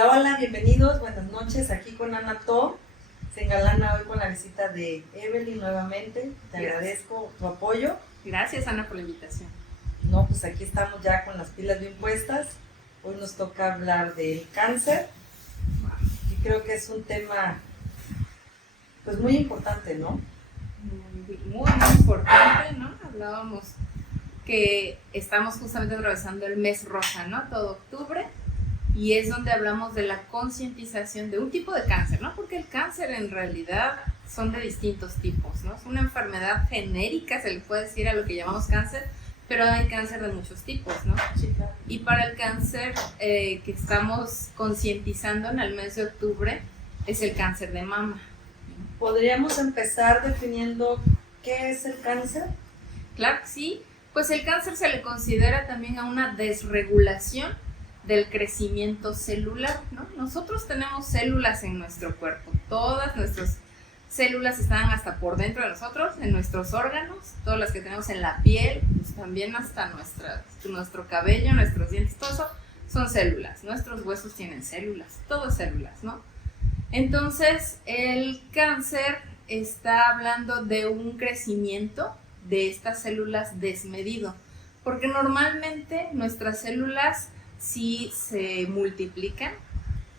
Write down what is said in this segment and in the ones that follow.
Hola, hola, bienvenidos, buenas noches, aquí con Ana To. Se engalana hoy con la visita de Evelyn nuevamente. Te agradezco tu apoyo. Gracias, Ana, por la invitación. No, pues aquí estamos ya con las pilas bien puestas. Hoy nos toca hablar del cáncer. Y creo que es un tema pues muy importante, ¿no? Muy importante, ¿no? Hablábamos que estamos justamente atravesando el mes rosa, ¿no? Todo octubre. Y es donde hablamos de la concientización de un tipo de cáncer, ¿no? Porque el cáncer en realidad son de distintos tipos, ¿no? Es una enfermedad genérica, se le puede decir a lo que llamamos cáncer, pero hay cáncer de muchos tipos, ¿no? Sí, claro. Y para el cáncer que estamos concientizando en el mes de octubre es el cáncer de mama. ¿Podríamos empezar definiendo qué es el cáncer? Claro que sí, pues el cáncer se le considera también a una desregulación del crecimiento celular, ¿no? Nosotros tenemos células en nuestro cuerpo, todas nuestras células están hasta por dentro de nosotros, en nuestros órganos, todas las que tenemos en la piel, pues también hasta nuestro cabello, nuestros dientes, todo eso son células, nuestros huesos tienen células, todo es células, ¿no? Entonces, el cáncer está hablando de un crecimiento de estas células desmedido, porque normalmente nuestras células sí se multiplican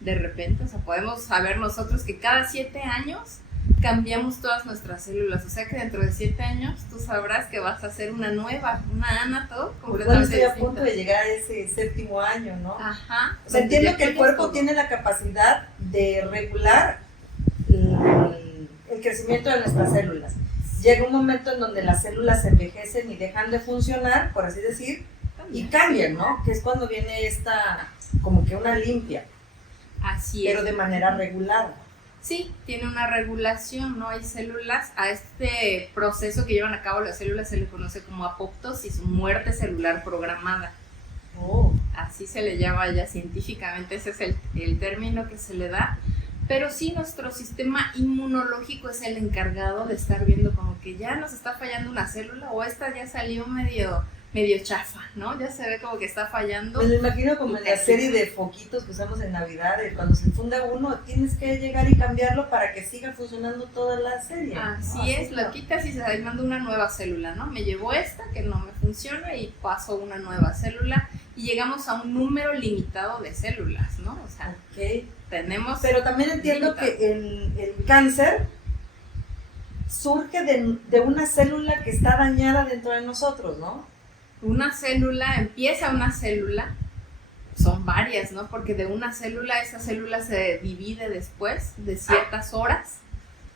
de repente, o sea, podemos saber nosotros que cada 7 años cambiamos todas nuestras células, o sea que dentro de 7 años tú sabrás que vas a hacer una nueva, una Ana todo completamente Bueno, estoy a distinta. punto de llegar a ese séptimo año, ¿no? Ajá. O sea, entiendo que el cuerpo tiene la capacidad de regular el crecimiento de nuestras células. Llega un momento en donde las células se envejecen y dejan de funcionar, por así decir, y cambian, ¿no? Que es cuando viene esta, como que una limpia. Así es. Pero de manera regular. Sí, tiene una regulación, ¿no? Hay células, a este proceso que llevan a cabo las células se le conoce como apoptosis, muerte celular programada. Oh. Así se le llama ya científicamente, ese es el término que se le da. Pero sí, nuestro sistema inmunológico es el encargado de estar viendo como que ya nos está fallando una célula o esta ya salió medio chafa, ¿no? Ya se ve como que está fallando. Me lo imagino como en la serie de foquitos que usamos en Navidad, cuando se funda uno, tienes que llegar y cambiarlo para que siga funcionando toda la serie. Así es, lo quitas y se manda una nueva célula, ¿no? Me llevo esta que no me funciona y paso una nueva célula y llegamos a un número limitado de células, ¿no? O sea, tenemos... Pero también entiendo que el cáncer surge de una célula que está dañada dentro de nosotros, ¿no? Empieza una célula, son varias, ¿no? Porque de una célula, esa célula se divide después de ciertas horas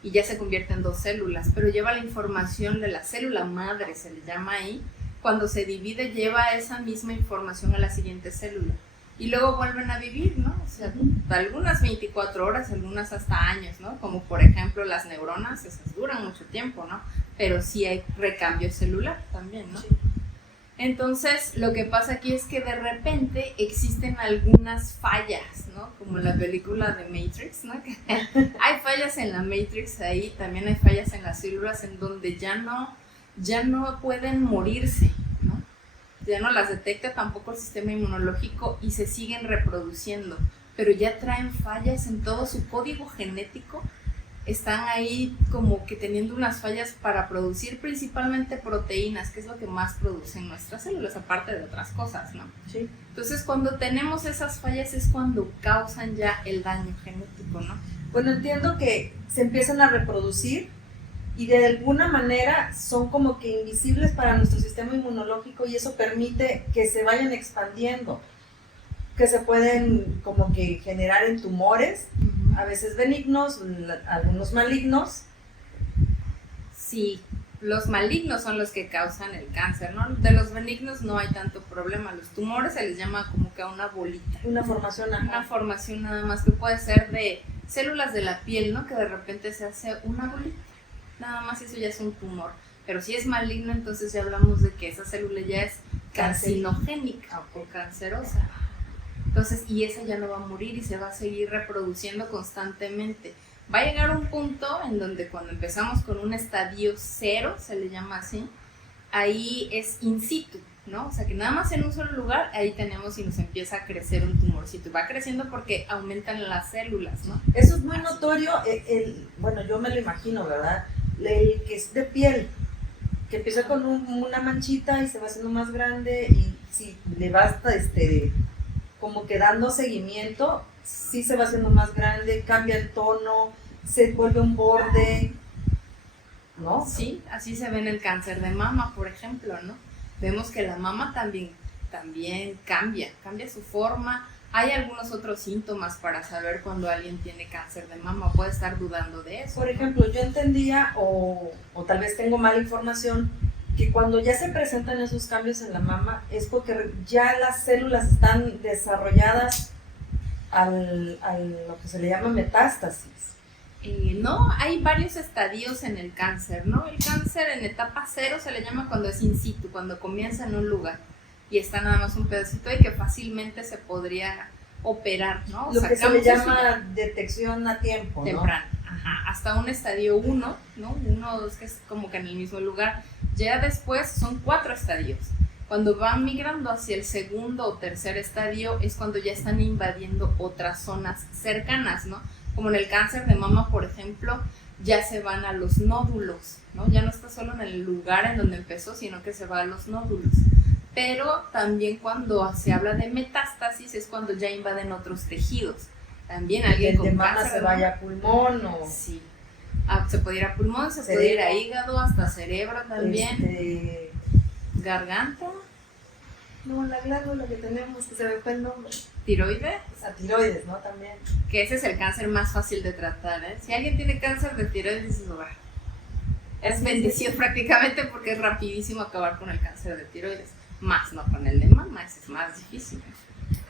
y ya se convierte en 2 células, pero lleva la información de la célula madre, se le llama ahí. Cuando se divide, lleva esa misma información a la siguiente célula. Y luego vuelven a vivir, ¿no? O sea, algunas 24 horas, algunas hasta años, ¿no? Como por ejemplo las neuronas, esas duran mucho tiempo, ¿no? Pero sí hay recambio celular también, ¿no? Sí. Entonces, lo que pasa aquí es que de repente existen algunas fallas, ¿no? Como en la película de Matrix, ¿no? Hay fallas en la Matrix ahí, también hay fallas en las células en donde ya no pueden morirse, ¿no? Ya no las detecta tampoco el sistema inmunológico y se siguen reproduciendo, pero ya traen fallas en todo su código genético. Están ahí como que teniendo unas fallas para producir principalmente proteínas, que es lo que más producen nuestras células, aparte de otras cosas, ¿no? Sí. Entonces, cuando tenemos esas fallas es cuando causan ya el daño genético, ¿no? Bueno, entiendo que se empiezan a reproducir y de alguna manera son como que invisibles para nuestro sistema inmunológico y eso permite que se vayan expandiendo, que se pueden como que generar en tumores, a veces benignos, algunos malignos. Sí, los malignos son los que causan el cáncer, ¿no? De los benignos no hay tanto problema. Los tumores se les llama como que a una bolita. Una formación. Una formación nada más que puede ser de células de la piel, ¿no? Que de repente se hace una bolita. Nada más eso ya es un tumor. Pero si es maligno, entonces ya hablamos de que esa célula ya es carcinogénica o cancerosa. Entonces, y esa ya no va a morir y se va a seguir reproduciendo constantemente. Va a llegar un punto en donde cuando empezamos con un estadio 0, se le llama así, ahí es in situ. ¿no? O sea, que nada más en un solo lugar, ahí tenemos y nos empieza a crecer un tumorcito. Y va creciendo porque aumentan las células, ¿no? Eso es muy notorio, bueno, yo me lo imagino, ¿verdad? El que es de piel, que empieza con una manchita y se va haciendo más grande, y si le vas como que dando seguimiento, sí se va haciendo más grande, cambia el tono, se vuelve un borde, ¿no? Sí, así se ve en el cáncer de mama, por ejemplo, ¿no? Vemos que la mama también cambia su forma. Hay algunos otros síntomas para saber cuando alguien tiene cáncer de mama, puede estar dudando de eso. Por ejemplo, yo entendía, o tal vez tengo mala información, que cuando ya se presentan esos cambios en la mama es porque ya las células están desarrolladas a lo que se le llama metástasis. No, hay varios estadios en el cáncer, ¿no? El cáncer en etapa 0 se le llama cuando es in situ, cuando comienza en un lugar y está nada más un pedacito y que fácilmente se podría operar, ¿no? Lo que se le llama detección a tiempo, ¿no? Temprano, ajá, hasta un estadio 1, ¿no? 1 o 2 que es como que en el mismo lugar. Ya después son 4 estadios. Cuando van migrando hacia el segundo o tercer estadio es cuando ya están invadiendo otras zonas cercanas, ¿no? Como en el cáncer de mama, por ejemplo, ya se van a los nódulos, ¿no? Ya no está solo en el lugar en donde empezó, sino que se va a los nódulos. Pero también cuando se habla de metástasis es cuando ya invaden otros tejidos. También alguien con mama cáncer se vaya a pulmón o... Sí. Se puede ir a pulmón, se puede ir a hígado, hasta cerebro también. Garganta. No, la glándula que tenemos, que se me fue el nombre. Tiroides. O sea, tiroides, ¿no? También. Que ese es el cáncer más fácil de tratar, ¿eh? Si alguien tiene cáncer de tiroides, dices, bueno, es bendición prácticamente porque es rapidísimo acabar con el cáncer de tiroides. Más no con el de mama, ese es más difícil.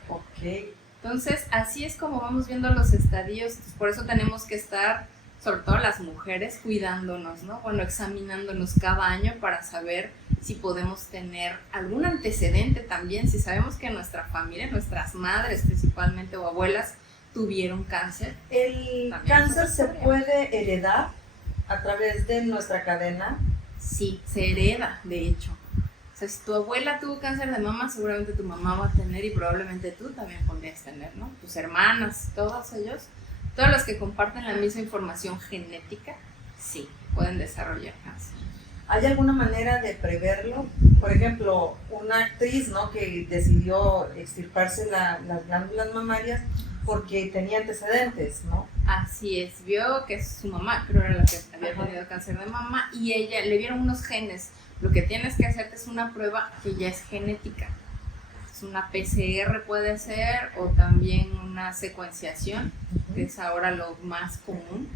Ok. Entonces, así es como vamos viendo los estadios. Por eso tenemos que estar, sobre todo las mujeres, cuidándonos, ¿no? Bueno, examinándonos cada año para saber si podemos tener algún antecedente también, si sabemos que nuestra familia, nuestras madres principalmente o abuelas tuvieron cáncer. ¿El cáncer se puede heredar a través de nuestra cadena? Sí, se hereda, de hecho. O sea, si tu abuela tuvo cáncer de mama, seguramente tu mamá va a tener y probablemente tú también podrías tener, ¿no? Tus hermanas, todos ellos, todos los que comparten la misma información genética, sí, pueden desarrollar cáncer. ¿Hay alguna manera de preverlo? Por ejemplo, una actriz, ¿no?, que decidió extirparse las glándulas mamarias porque tenía antecedentes, ¿no? Así es, vio que su mamá, creo era la que había tenido cáncer de mama, y ella le vieron unos genes. Lo que tienes que hacerte es una prueba que ya es genética. Es una PCR puede ser, o también una secuenciación, que es ahora lo más común.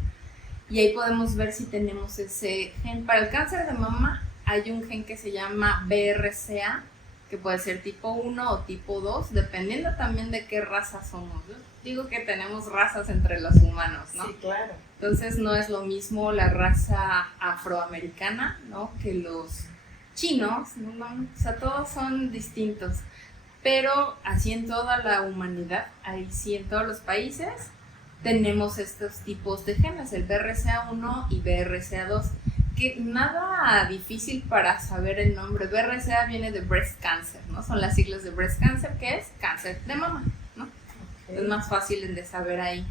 Y ahí podemos ver si tenemos ese gen. Para el cáncer de mama hay un gen que se llama BRCA, que puede ser tipo 1 o tipo 2, dependiendo también de qué raza somos. Yo digo que tenemos razas entre los humanos, ¿no? Sí, claro. Entonces no es lo mismo la raza afroamericana, ¿no?, que los chinos, ¿no? O sea, todos son distintos. Pero así en toda la humanidad, ahí sí en todos los países, tenemos estos tipos de genes, el BRCA1 y BRCA2, que nada difícil para saber el nombre. BRCA viene de breast cancer, ¿no? Son las siglas de breast cancer, que es cáncer de mama, ¿no? Okay. Es más fácil de saber ahí.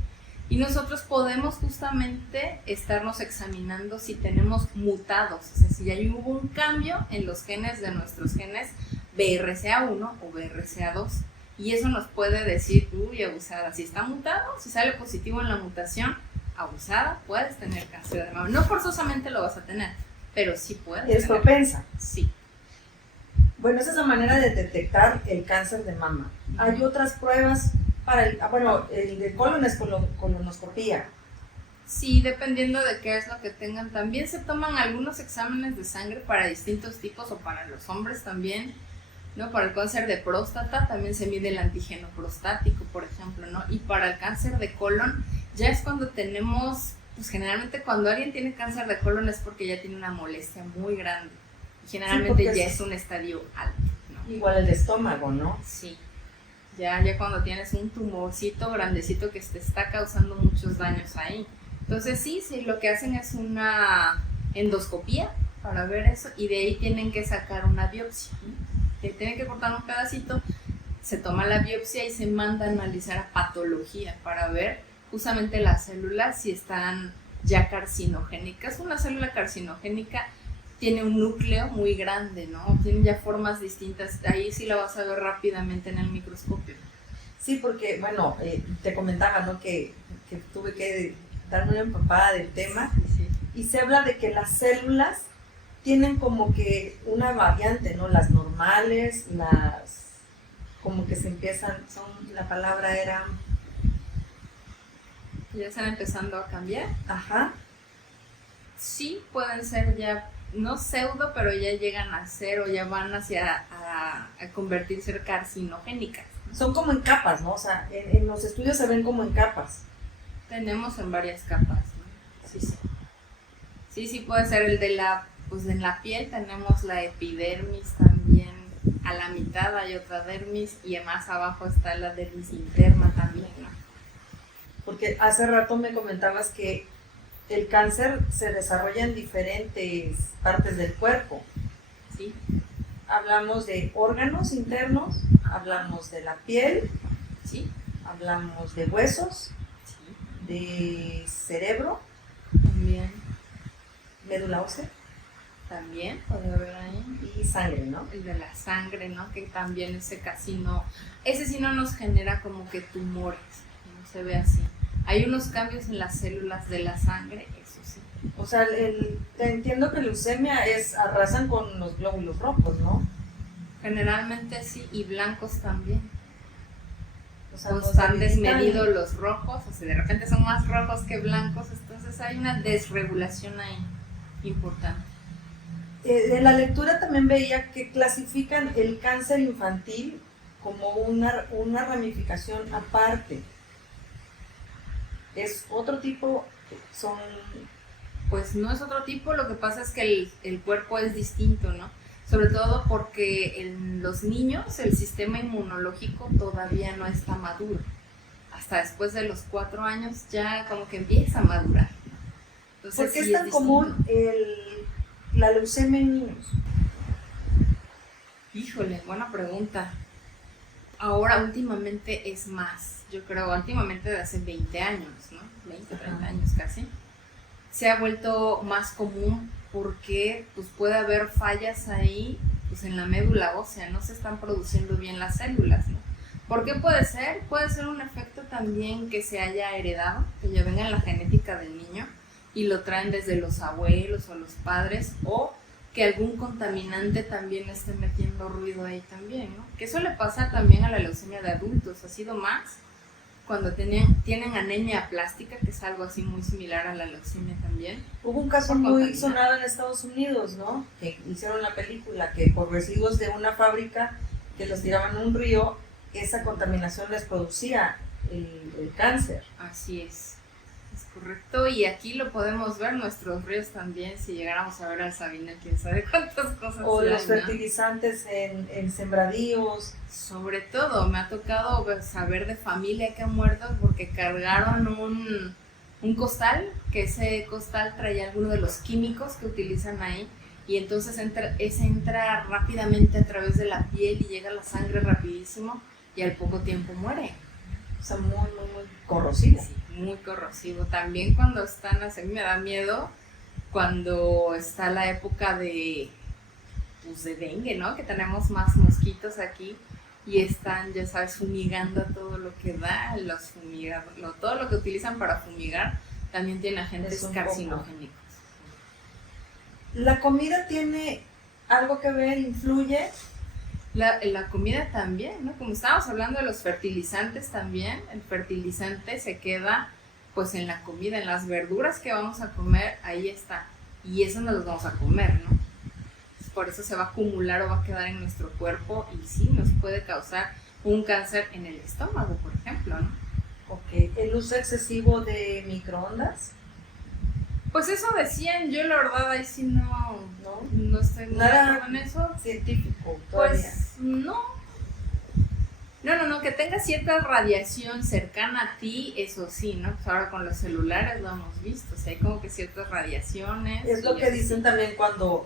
Y nosotros podemos justamente estarnos examinando si tenemos mutados, o sea, si ya hubo un cambio en los genes de nuestros genes BRCA1 o BRCA2. Y eso nos puede decir, uy, abusada, si está mutado, si sale positivo en la mutación, abusada, puedes tener cáncer de mama. No forzosamente lo vas a tener, pero sí puedes. ¿Es propensa? Sí. Bueno, esa es la manera de detectar el cáncer de mama. Hay otras pruebas para el de colon es colonoscopía. Sí, dependiendo de qué es lo que tengan. También se toman algunos exámenes de sangre para distintos tipos o para los hombres también, ¿no? Para el cáncer de próstata también se mide el antígeno prostático, por ejemplo, ¿no? Y para el cáncer de colon ya es cuando tenemos, pues generalmente cuando alguien tiene cáncer de colon es porque ya tiene una molestia muy grande. Y generalmente sí, ya es un estadio alto, ¿no? Igual el estómago, ¿no? Sí. Ya cuando tienes un tumorcito grandecito que te está causando muchos daños ahí. Entonces sí, lo que hacen es una endoscopía para ver eso y de ahí tienen que sacar una biopsia, ¿no? tienen que cortar un pedacito, se toma la biopsia y se manda a analizar a patología para ver justamente las células si están ya carcinogénicas. Una célula carcinogénica tiene un núcleo muy grande, ¿no? Tiene ya formas distintas, ahí sí la vas a ver rápidamente en el microscopio. Sí, porque, bueno, te comentaba, ¿no? Que tuve que darme una empapada del tema, Sí. y se habla de que las células tienen como que una variante, ¿no? Las normales, las como que se empiezan, la palabra era, Ya están empezando a cambiar. ajá, Sí, pueden ser ya, no pseudo, pero ya llegan a ser o ya van hacia a convertirse en carcinogénicas. son como en capas, ¿no? O sea, en los estudios se ven como en capas. Tenemos en varias capas, ¿no? Sí, sí. Sí, puede ser el de pues en la piel tenemos la epidermis también, a la mitad hay otra dermis y más abajo está la dermis interna también, ¿no? Porque hace rato me comentabas que el cáncer se desarrolla en diferentes partes del cuerpo. Sí, Hablamos de órganos internos, hablamos de la piel, sí, hablamos de huesos, sí, de cerebro, también, médula ósea también puede haber ahí. y sangre, ¿no? El de la sangre, ¿no? Que también ese sí no nos genera como que tumores, no se ve así. Hay unos cambios en las células de la sangre, eso sí. O sea, te entiendo que leucemia arrasan con los glóbulos rojos, ¿no? Generalmente sí, y blancos también. O sea, Pues nos están debilitan. desmedidos los rojos, o sea, de repente son más rojos que blancos, entonces hay una desregulación ahí importante. En la lectura también veía que clasifican el cáncer infantil como una ramificación aparte. Es otro tipo, son... Pues no es otro tipo, lo que pasa es que el cuerpo es distinto, ¿no? Sobre todo porque en los niños el sistema inmunológico todavía no está maduro. Hasta después de los 4 años ya como que empieza a madurar. Entonces, ¿Por qué sí es tan común la leucemia en niños? Híjole, buena pregunta. Ahora últimamente es más, yo creo, últimamente de hace 20 años, ¿no? 20, 30 años casi. Se ha vuelto más común porque pues puede haber fallas ahí pues en la médula ósea, no se están produciendo bien las células, ¿no? ¿Por qué puede ser? Puede ser un efecto también que se haya heredado, que ya venga en la genética del niño y lo traen desde los abuelos o los padres, o que algún contaminante también esté metiendo ruido ahí también, ¿no? Que eso le pasa también a la leucemia de adultos, ha sido más cuando tienen anemia aplástica, que es algo así muy similar a la leucemia también. Hubo un caso muy sonado en Estados Unidos, ¿no? Que hicieron la película, que por residuos de una fábrica que los tiraban a un río, esa contaminación les producía el cáncer. Así es correcto, y aquí lo podemos ver, nuestros ríos también, si llegáramos a ver al Sabina, quién sabe cuántas cosas. O los hay, fertilizantes en sembradíos. Sobre todo, me ha tocado saber de familia que ha muerto porque cargaron un costal, que ese costal traía alguno de los químicos que utilizan ahí, y entonces entra rápidamente a través de la piel y llega a la sangre rapidísimo, y al poco tiempo muere. O sea, muy corrosivo. Sí, muy corrosivo. También cuando están, a mí me da miedo cuando está la época de dengue, ¿no? Que tenemos más mosquitos aquí y están, ya sabes, fumigando todo lo que da, todo lo que utilizan para fumigar también tiene agentes carcinogénicos. ¿La comida tiene algo que ver, influye? La comida también, ¿no? Como estábamos hablando de los fertilizantes también, el fertilizante se queda pues en la comida, en las verduras que vamos a comer, ahí está. Y eso no los vamos a comer, ¿no? Por eso se va a acumular o va a quedar en nuestro cuerpo y sí nos puede causar un cáncer en el estómago, por ejemplo, ¿no? Ok, ¿el uso excesivo de microondas? Pues eso decían, yo la verdad ahí sí no estoy muy de acuerdo en eso. Científico todavía. Pues no, que tenga cierta radiación cercana a ti, eso sí, ¿no? Pues ahora con los celulares lo hemos visto, o sea, hay como que ciertas radiaciones. Es lo que dicen también cuando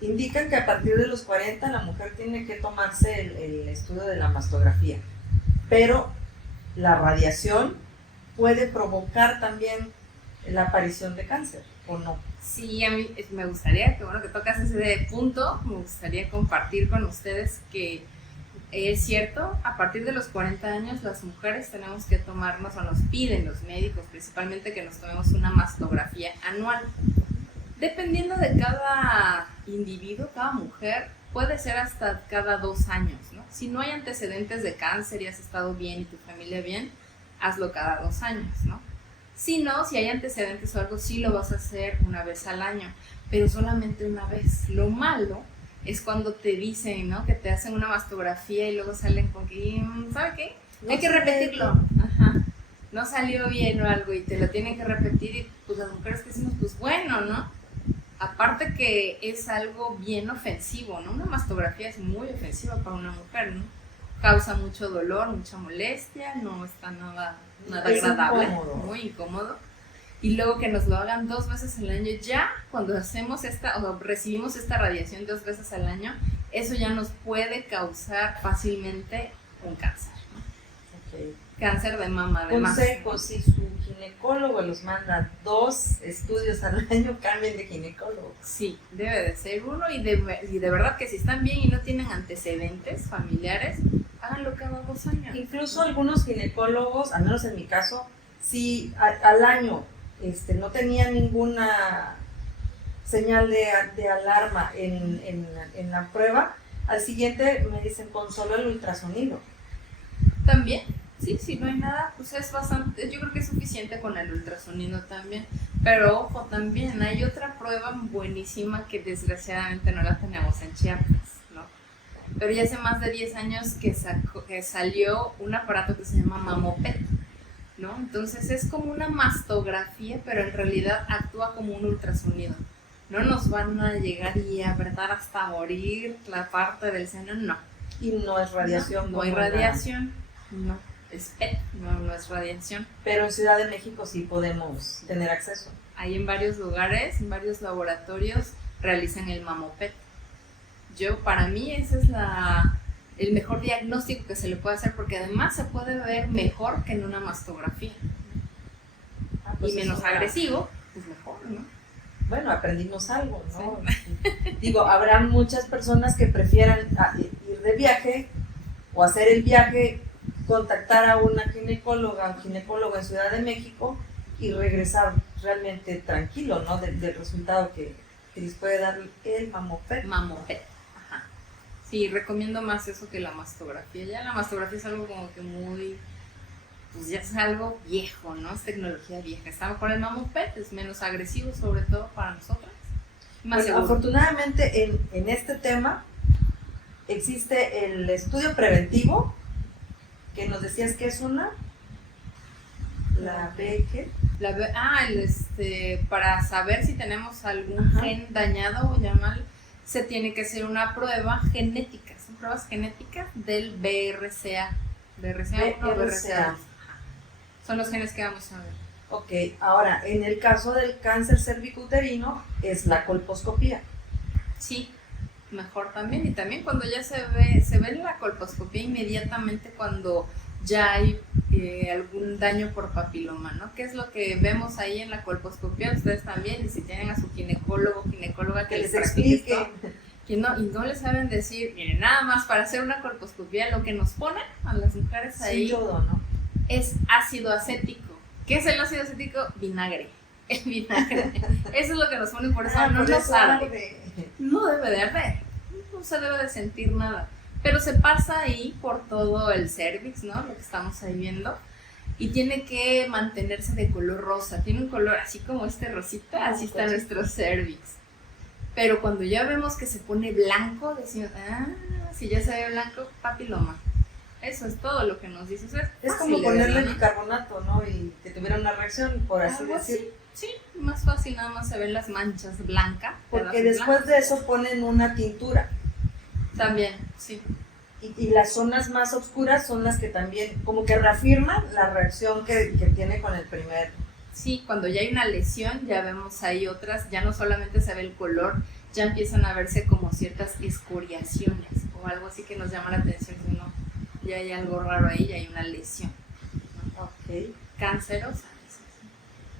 indican que a partir de los 40 la mujer tiene que tomarse el estudio de la mastografía, pero la radiación puede provocar también la aparición de cáncer, ¿o no? Sí, a mí me gustaría, que bueno que tocas ese punto, me gustaría compartir con ustedes que es cierto, a partir de los 40 años las mujeres tenemos que tomarnos, o nos piden los médicos principalmente, que nos tomemos una mastografía anual. Dependiendo de cada individuo, cada mujer, puede ser hasta cada 2 años, ¿no? Si no hay antecedentes de cáncer y has estado bien y tu familia bien, hazlo cada 2 años, ¿no? Si no, si hay antecedentes o algo, sí lo vas a hacer una vez al año, pero solamente una vez. Lo malo es cuando te dicen, ¿no? Que te hacen una mastografía y luego salen con que, ¿sabe qué? No Hay que sé. repetirlo. Ajá. No salió bien o algo y te lo tienen que repetir y pues las mujeres que decimos, pues bueno, ¿no? Aparte que es algo bien ofensivo, ¿no? Una mastografía es muy ofensiva para una mujer, ¿no? Causa mucho dolor, mucha molestia, no está nada Es agradable, incómodo. muy incómodo. Y luego que nos lo hagan 2 veces al año, ya cuando hacemos o recibimos esta radiación 2 veces al año, eso ya nos puede causar fácilmente un cáncer, ¿no? Okay. Cáncer de mama, además. Consejo, si su ginecólogo los manda 2 estudios al año, cambien de ginecólogo. Sí, debe de ser uno y de verdad que si están bien y no tienen antecedentes familiares, háganlo cada 2 años. Incluso algunos ginecólogos, al menos en mi caso, si al año no tenía ninguna señal de alarma en la prueba, al siguiente me dicen con solo el ultrasonido. También, sí, si no hay nada, pues es bastante, yo creo que es suficiente con el ultrasonido también. Pero ojo, también hay otra prueba buenísima que desgraciadamente no la tenemos en Chiapas, ¿no? Pero ya hace más de 10 años que salió un aparato que se llama MammoPET, ¿no? Entonces es como una mastografía, pero en realidad actúa como un ultrasonido. No nos van a llegar y a apretar hasta morir la parte del seno, no. Y no es radiación. No hay como radiación, no. Es PET, no es radiación. Pero en Ciudad de México sí podemos tener acceso. Hay en varios lugares, en varios laboratorios, realizan el MammoPET. Para mí, ese es el mejor diagnóstico que se le puede hacer, porque además se puede ver mejor que en una mastografía. Pues y menos eso, agresivo, pues mejor, ¿no? Bueno, aprendimos algo, ¿no? Sí. Digo, habrá muchas personas que prefieran ir de viaje o hacer el viaje, contactar a una ginecóloga o ginecólogo en Ciudad de México y regresar realmente tranquilo, ¿no? Del resultado que les puede dar el MammoPET. MammoPET, ajá. Sí, recomiendo más eso que la mastografía. Ya la mastografía es algo como que muy, pues ya es algo viejo, ¿no? Es tecnología vieja. Está mejor el MammoPET, es menos agresivo, sobre todo para nosotras. Más Bueno, seguro. afortunadamente en este tema existe el estudio preventivo, que nos decías que es la BG. Para saber si tenemos algún Ajá. gen dañado o ya mal, se tiene que hacer una prueba genética. Son pruebas genéticas del BRCA. BRCA1 o BRCA2. Son los genes que vamos a ver. Ok, ahora, en el caso del cáncer cervicuterino es la colposcopía. Sí, mejor también. Y también cuando ya se ve la colposcopía inmediatamente cuando ya hay algún daño por papiloma, ¿no? ¿Qué es lo que vemos ahí en la colposcopía? Ustedes también, y si tienen a su ginecóloga que les explique. esto, y no les saben decir, miren, nada más para hacer una colposcopía lo que nos ponen a las mujeres ahí Sin yodo, ¿no? es ácido acético. ¿Qué es el ácido acético? Vinagre. El vinagre. Eso es lo que nos ponen, por eso no por nos eso arde. arde. No debe de arder, no se debe de sentir nada, pero se pasa ahí por todo el cervix, ¿no? Lo que estamos ahí viendo, y tiene que mantenerse de color rosa, tiene un color así como este rosita, así está nuestro cervix. Pero cuando ya vemos que se pone blanco, decimos, si ya se ve blanco, papiloma. Eso es todo lo que nos dice. O sea, Es fácil como de ponerle ver, ¿no? bicarbonato, ¿no? Y que tuviera una reacción, por así Algo decir. Sí, más fácil, nada más se ven las manchas blancas. Porque después de eso ponen una tintura. También, sí. Y las zonas más oscuras son las que también como que reafirman la reacción que tiene con el primer. Sí, cuando ya hay una lesión, ya vemos ahí otras, ya no solamente se ve el color ya empiezan a verse como ciertas escoriaciones o algo así que nos llama la atención, que no, ya hay algo raro ahí, ya hay una lesión, ¿no? Ok. Cancerosa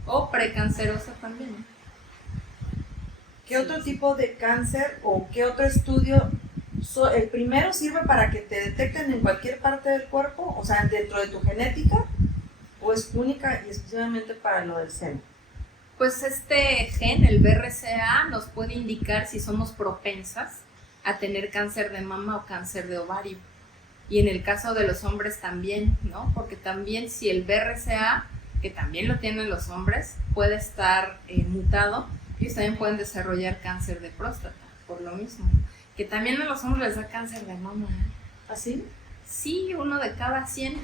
o precancerosa también, ¿no? ¿Qué otro tipo de cáncer o qué otro estudio? ¿El primero sirve para que te detecten en cualquier parte del cuerpo, o sea, dentro de tu genética, o es única y exclusivamente para lo del seno? Pues este gen, el BRCA, nos puede indicar si somos propensas a tener cáncer de mama o cáncer de ovario. Y en el caso de los hombres también, ¿no? Porque también si el BRCA, que también lo tienen los hombres, puede estar mutado, ellos también pueden desarrollar cáncer de próstata, por lo mismo. Que también a los hombres les da cáncer de mama, ¿eh? ¿Así? Sí, 1 de cada 100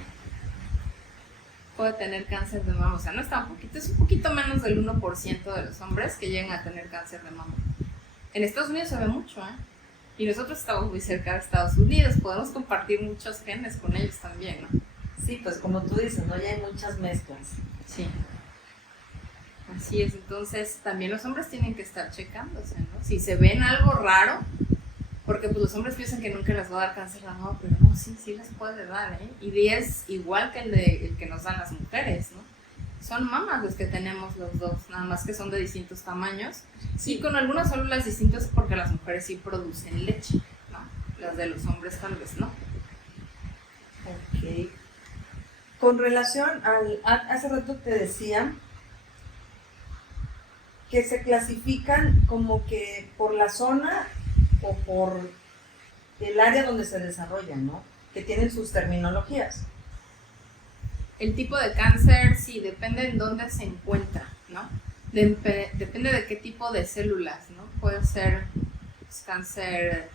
puede tener cáncer de mama. O sea, no está un poquito, es un poquito menos del 1% de los hombres que llegan a tener cáncer de mama. En Estados Unidos se ve mucho, ¿eh? Y nosotros estamos muy cerca de Estados Unidos, podemos compartir muchos genes con ellos también, ¿no? Sí, pues como tú dices, ¿no? Ya hay muchas mezclas. Sí. Así es, entonces también los hombres tienen que estar checándose, ¿no? Si se ven algo raro, porque pues los hombres piensan que nunca les va a dar cáncer de mama, pero no, sí les puede dar, ¿eh? Y es igual que el que nos dan las mujeres, ¿no? Son mamas los que tenemos los dos, nada más que son de distintos tamaños, sí, con algunas células distintas porque las mujeres sí producen leche, ¿no? Las de los hombres tal vez no. Ok. Con relación hace rato te decía que se clasifican como que por la zona o por el área donde se desarrollan, ¿no? Que tienen sus terminologías. El tipo de cáncer, sí, depende en dónde se encuentra, ¿no? Depende de qué tipo de células, ¿no? Puede ser pues, cáncer,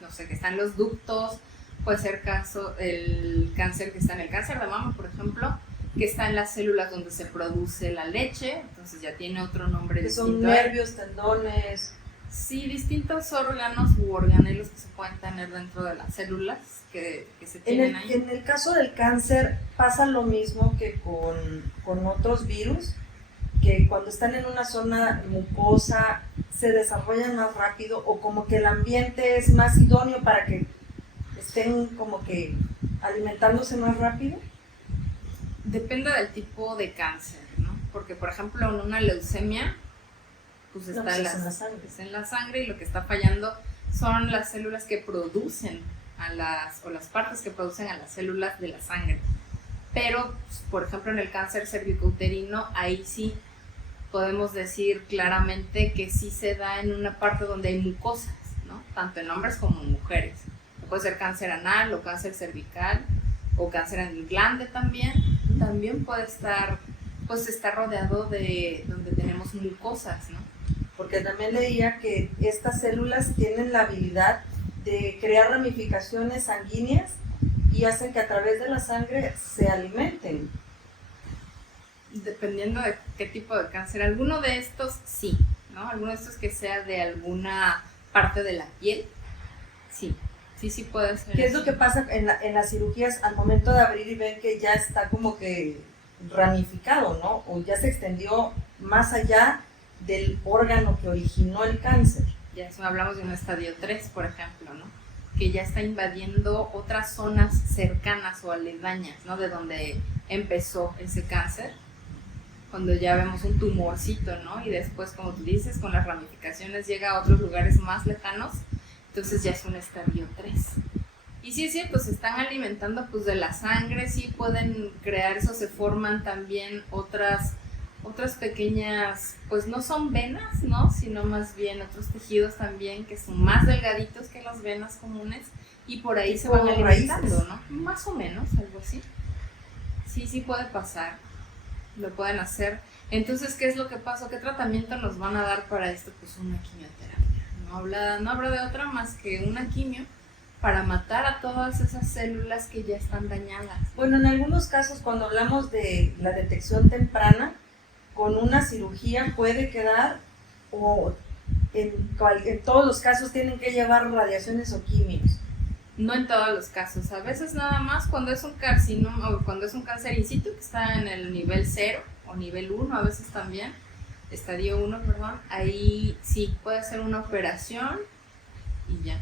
no sé, que está en los ductos, puede ser el cáncer que está en el cáncer de mama, por ejemplo, que está en las células donde se produce la leche, entonces ya tiene otro nombre que distinto. Son nervios, tendones. Sí, distintos órganos u organelos que se pueden tener dentro de las células que se tienen ahí. En el caso del cáncer pasa lo mismo que con otros virus, que cuando están en una zona mucosa se desarrollan más rápido o como que el ambiente es más idóneo para que estén como que alimentándose más rápido. Depende del tipo de cáncer, ¿no? Porque, por ejemplo, en una leucemia, pues está es en la sangre. Es en la sangre y lo que está fallando son las células que producen o las partes que producen a las células de la sangre. Pero, pues, por ejemplo, en el cáncer cervicouterino, ahí sí podemos decir claramente que sí se da en una parte donde hay mucosas, ¿no? Tanto en hombres como en mujeres. Puede ser cáncer anal o cáncer cervical o cáncer en el glande también puede estar, pues está rodeado de donde tenemos mucosas, ¿no? Porque también leía que estas células tienen la habilidad de crear ramificaciones sanguíneas y hacen que a través de la sangre se alimenten. Dependiendo de qué tipo de cáncer, alguno de estos sí, ¿no? Alguno de estos que sea de alguna parte de la piel, sí puede ser. ¿Qué es lo que pasa en las cirugías al momento de abrir y ven que ya está como que ramificado, ¿no? O ya se extendió más allá del órgano que originó el cáncer? Ya eso hablamos de un estadio 3, por ejemplo, ¿no? Que ya está invadiendo otras zonas cercanas o aledañas, ¿no? De donde empezó ese cáncer, cuando ya vemos un tumorcito, ¿no? Y después, como tú dices, con las ramificaciones llega a otros lugares más lejanos, entonces ya es un estadio 3. Y sí es cierto, se están alimentando pues de la sangre, sí pueden crear eso, se forman también otras pequeñas, pues no son venas, ¿no? Sino más bien otros tejidos también que son más delgaditos que las venas comunes y por ahí se van alimentando, ¿no? Más o menos, algo así. Sí puede pasar, lo pueden hacer. Entonces, ¿qué es lo que pasa? ¿Qué tratamiento nos van a dar para esto? Pues una quimioterapia. No habla de otra más que una quimio para matar a todas esas células que ya están dañadas. Bueno, en algunos casos cuando hablamos de la detección temprana, con una cirugía puede quedar, o en todos los casos tienen que llevar radiaciones o quimios. No en todos los casos, a veces nada más cuando es un carcinoma o cuando es un cáncer in situ que está en el nivel 0 o nivel 1 a veces también, estadio 1, perdón, ahí sí puede hacer una operación y ya.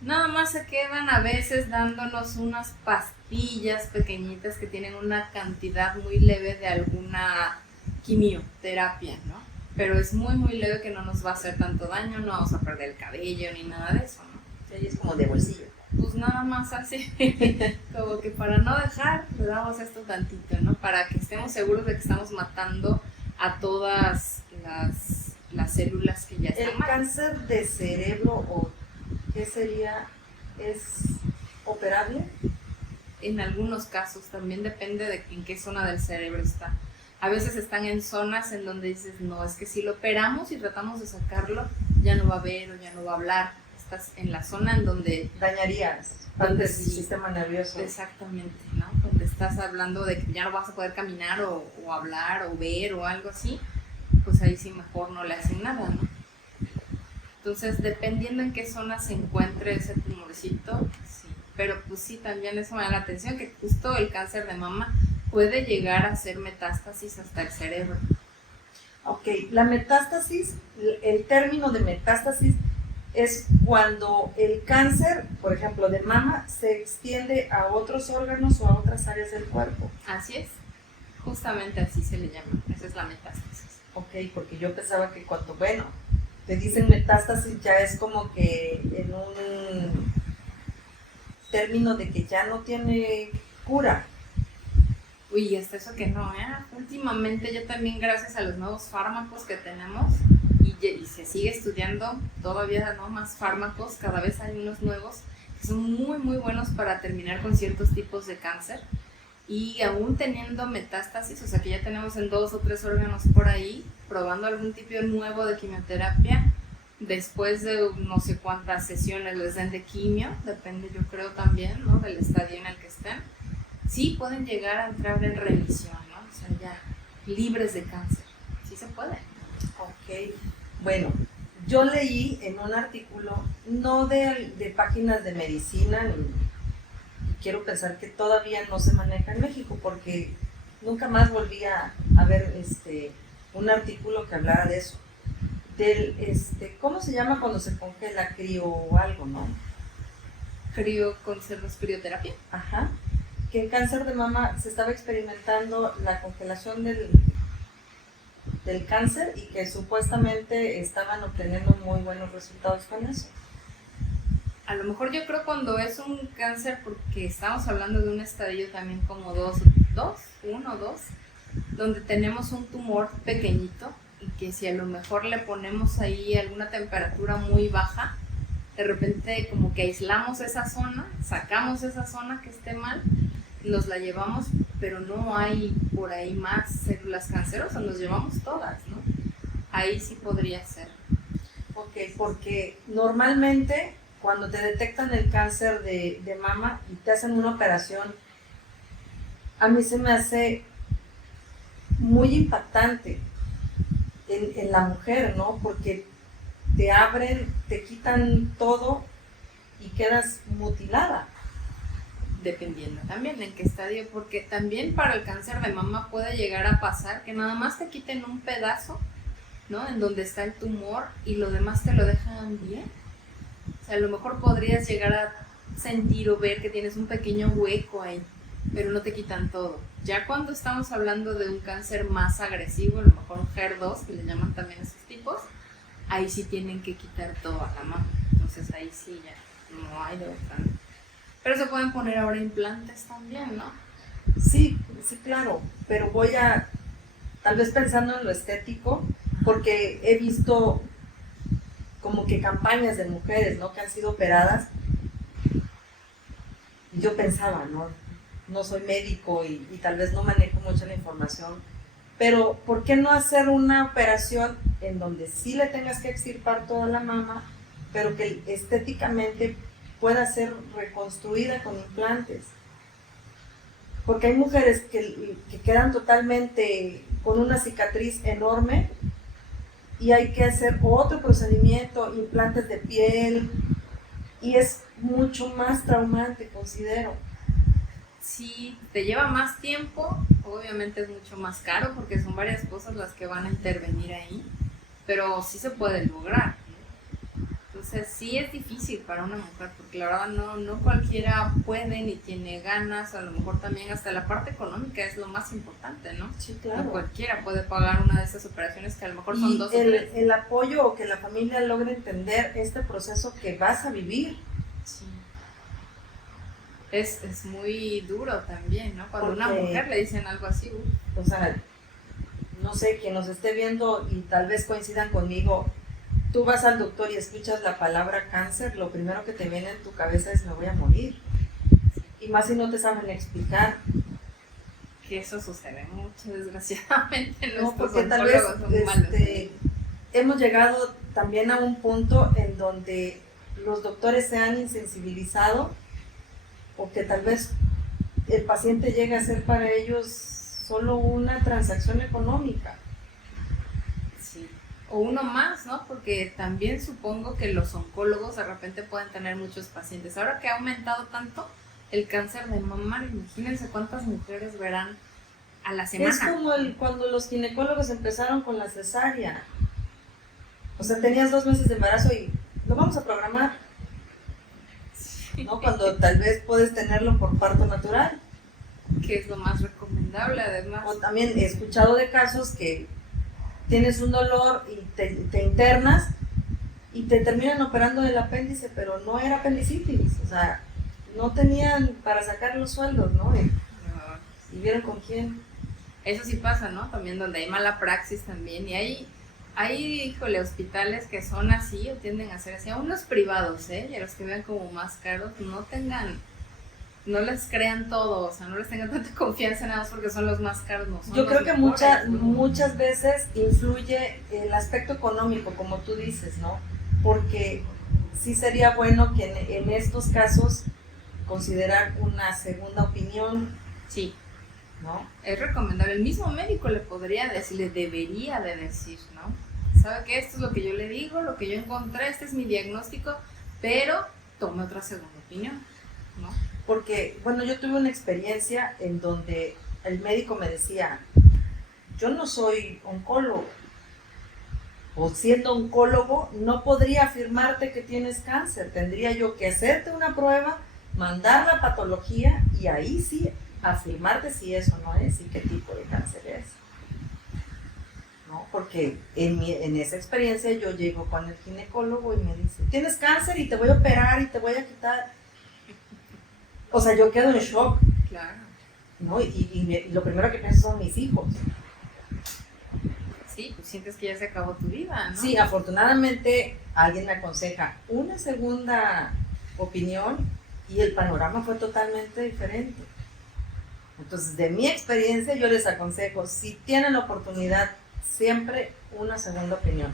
Nada más se quedan a veces dándonos unas pastillas pequeñitas que tienen una cantidad muy leve de alguna quimioterapia, ¿no? Pero es muy muy leve, que no nos va a hacer tanto daño, no vamos a perder el cabello ni nada de eso, ¿no? Sí, es como de bolsillo. Pues nada más así, como que para no dejar, le damos esto tantito, ¿no? Para que estemos seguros de que estamos matando a todas las células que ya están ¿El mal. cáncer de cerebro o qué sería, es operable? En algunos casos, también depende de en qué zona del cerebro está. A veces están en zonas en donde dices, no, es que si lo operamos y tratamos de sacarlo, ya no va a ver o ya no va a hablar. Estás en la zona en donde Dañarías parte del sí, sistema nervioso. exactamente, ¿no? Donde estás hablando de que ya no vas a poder caminar o hablar o ver o algo así, pues ahí sí mejor no le hacen nada, ¿no? Entonces, dependiendo en qué zona se encuentre ese tumorcito, sí. Pero pues sí, también eso me da la atención, que justo el cáncer de mama puede llegar a hacer metástasis hasta el cerebro. Ok, la metástasis, el término de metástasis es cuando el cáncer, por ejemplo, de mama, se extiende a otros órganos o a otras áreas del cuerpo. Así es, justamente así se le llama, esa es la metástasis. Ok, porque yo pensaba que cuando, bueno, te dicen metástasis ya es como que en un término de que ya no tiene cura. Uy, hasta eso que no, ¿eh? Últimamente ya también gracias a los nuevos fármacos que tenemos y se sigue estudiando todavía, ¿no? Más fármacos, cada vez hay unos nuevos que son muy muy buenos para terminar con ciertos tipos de cáncer, y aún teniendo metástasis, o sea que ya tenemos en 2 o 3 órganos por ahí, probando algún tipo nuevo de quimioterapia, después de no sé cuántas sesiones les den de quimio, depende yo creo también, ¿no? Del estadio en el que estén, sí pueden llegar a entrar en remisión, ¿no? O sea, ya libres de cáncer, sí se puede. Ok, bueno, yo leí en un artículo, no de páginas de medicina, ni quiero pensar que todavía no se maneja en México, porque nunca más volví a ver un artículo que hablara de eso. Del, ¿cómo se llama cuando se congela crío o algo, no? Crioterapia. Ajá. Que en cáncer de mama se estaba experimentando la congelación del cáncer y que supuestamente estaban obteniendo muy buenos resultados con eso. A lo mejor yo creo cuando es un cáncer, porque estamos hablando de un estadio también como 1 o 2, donde tenemos un tumor pequeñito y que si a lo mejor le ponemos ahí alguna temperatura muy baja, de repente como que aislamos esa zona, sacamos esa zona que esté mal, nos la llevamos, pero no hay por ahí más células cancerosas, nos llevamos todas, ¿no? Ahí sí podría ser. Ok, porque normalmente cuando te detectan el cáncer de mama y te hacen una operación, a mí se me hace muy impactante en la mujer, ¿no? Porque te abren, te quitan todo y quedas mutilada. Dependiendo también en qué estadio, porque también para el cáncer de mama puede llegar a pasar que nada más te quiten un pedazo, ¿no? En donde está el tumor y lo demás te lo dejan bien. O sea, a lo mejor podrías llegar a sentir o ver que tienes un pequeño hueco ahí, pero no te quitan todo. Ya cuando estamos hablando de un cáncer más agresivo, a lo mejor un HER2, que le llaman también a esos tipos, ahí sí tienen que quitar todo a la mama. Entonces ahí sí ya no hay de otra, ¿no? Pero se pueden poner ahora implantes también, ¿no? Sí, sí, claro, pero voy a, tal vez pensando en lo estético, porque he visto como que campañas de mujeres, ¿no? Que han sido operadas. Y yo pensaba, ¿no? No soy médico y tal vez no manejo mucho la información, pero ¿por qué no hacer una operación en donde sí le tengas que extirpar toda la mama, pero que estéticamente pueda ser reconstruida con implantes? Porque hay mujeres que quedan totalmente con una cicatriz enorme y hay que hacer otro procedimiento, implantes de piel, y es mucho más traumante, considero. sí te lleva más tiempo, obviamente es mucho más caro porque son varias cosas las que van a intervenir ahí, pero sí se puede lograr. Entonces sí es difícil para una mujer porque la verdad no cualquiera puede ni tiene ganas, a lo mejor también hasta la parte económica es lo más importante, ¿no? Sí, claro. No cualquiera puede pagar una de esas operaciones que a lo mejor son 2 o 3. El apoyo o que la familia logre entender este proceso que vas a vivir. Sí. Es muy duro también, ¿no? Cuando Porque, a una mujer le dicen algo así, o sea, no sé, quien nos esté viendo y tal vez coincidan conmigo, tú vas al doctor y escuchas la palabra cáncer, lo primero que te viene en tu cabeza es me voy a morir. Y más si no te saben explicar. Que eso sucede mucho, desgraciadamente. No, porque tal vez hemos llegado también a un punto en donde los doctores se han insensibilizado o que tal vez el paciente llega a ser para ellos solo una transacción económica. Sí. O uno más, ¿no? Porque también supongo que los oncólogos de repente pueden tener muchos pacientes. Ahora que ha aumentado tanto el cáncer de mama, imagínense cuántas mujeres verán a la semana. Es como cuando los ginecólogos empezaron con la cesárea. O sea, tenías 2 meses de embarazo y lo vamos a programar. ¿No? Cuando tal vez puedes tenerlo por parto natural. Que es lo más recomendable, además. O también he escuchado de casos que tienes un dolor y te internas y te terminan operando del apéndice, pero no era apendicitis. O sea, no tenían para sacar los sueldos, ¿no? ¿Y vieron con quién? Eso sí pasa, ¿no? También donde hay mala praxis también. Y hay, híjole, hospitales que son así o tienden a ser así. A unos privados, ¿eh? Y a los que vean como más caros, no les crean todo, o sea, no les tengan tanta confianza en ellos porque son los más caros, no son. Yo creo que mejores, muchas veces influye el aspecto económico, como tú dices, ¿no? Porque sí sería bueno que en estos casos considerar una segunda opinión. Sí. ¿No? Es recomendable. El mismo médico le podría decir, le debería de decir, ¿no? ¿Sabe qué? Esto es lo que yo le digo, lo que yo encontré, este es mi diagnóstico, pero tome otra segunda opinión, ¿no? Porque, bueno, yo tuve una experiencia en donde el médico me decía, yo no soy oncólogo, o siendo oncólogo no podría afirmarte que tienes cáncer, tendría yo que hacerte una prueba, mandar la patología y ahí sí afirmarte si eso no es y qué tipo de cáncer es. ¿No? Porque en esa experiencia yo llego con el ginecólogo y me dice, tienes cáncer y te voy a operar y te voy a quitar. O sea, yo quedo en shock. Claro. ¿No? Y lo primero que pienso son mis hijos. Sí, pues sientes que ya se acabó tu vida, ¿no? Sí, afortunadamente alguien me aconseja una segunda opinión y el panorama fue totalmente diferente. Entonces, de mi experiencia, yo les aconsejo, si tienen la oportunidad, siempre una segunda opinión.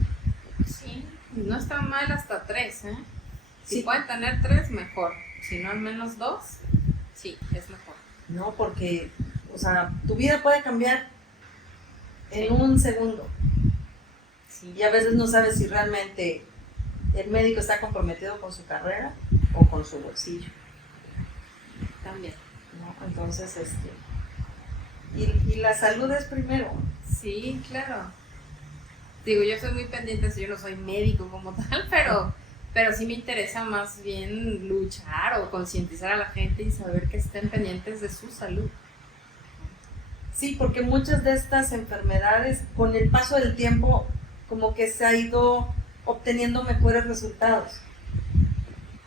Sí, no está mal hasta 3, ¿eh? Si Sí. pueden tener 3, mejor. Si no, al menos 2, sí, es mejor. No, porque, o sea, tu vida puede cambiar en un segundo. Sí. Y a veces no sabes si realmente el médico está comprometido con su carrera o con su bolsillo. También. ¿No? Entonces, y la salud es primero. Sí, claro. Digo, yo soy muy pendiente, yo no soy médico como tal, pero sí me interesa más bien luchar o concientizar a la gente y saber que estén pendientes de su salud. Sí, porque muchas de estas enfermedades, con el paso del tiempo, como que se ha ido obteniendo mejores resultados.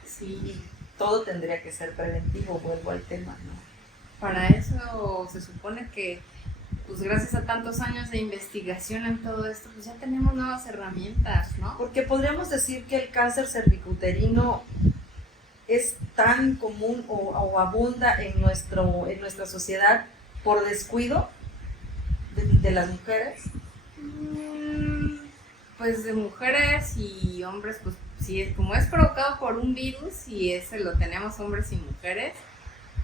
Sí. Y todo tendría que ser preventivo, vuelvo al tema, ¿no? Para eso se supone que, pues gracias a tantos años de investigación en todo esto, pues ya tenemos nuevas herramientas, ¿no? Porque podríamos decir que el cáncer cervicouterino es tan común o abunda en nuestra sociedad por descuido de las mujeres. Pues de mujeres y hombres, pues sí, como es provocado por un virus y ese lo tenemos hombres y mujeres,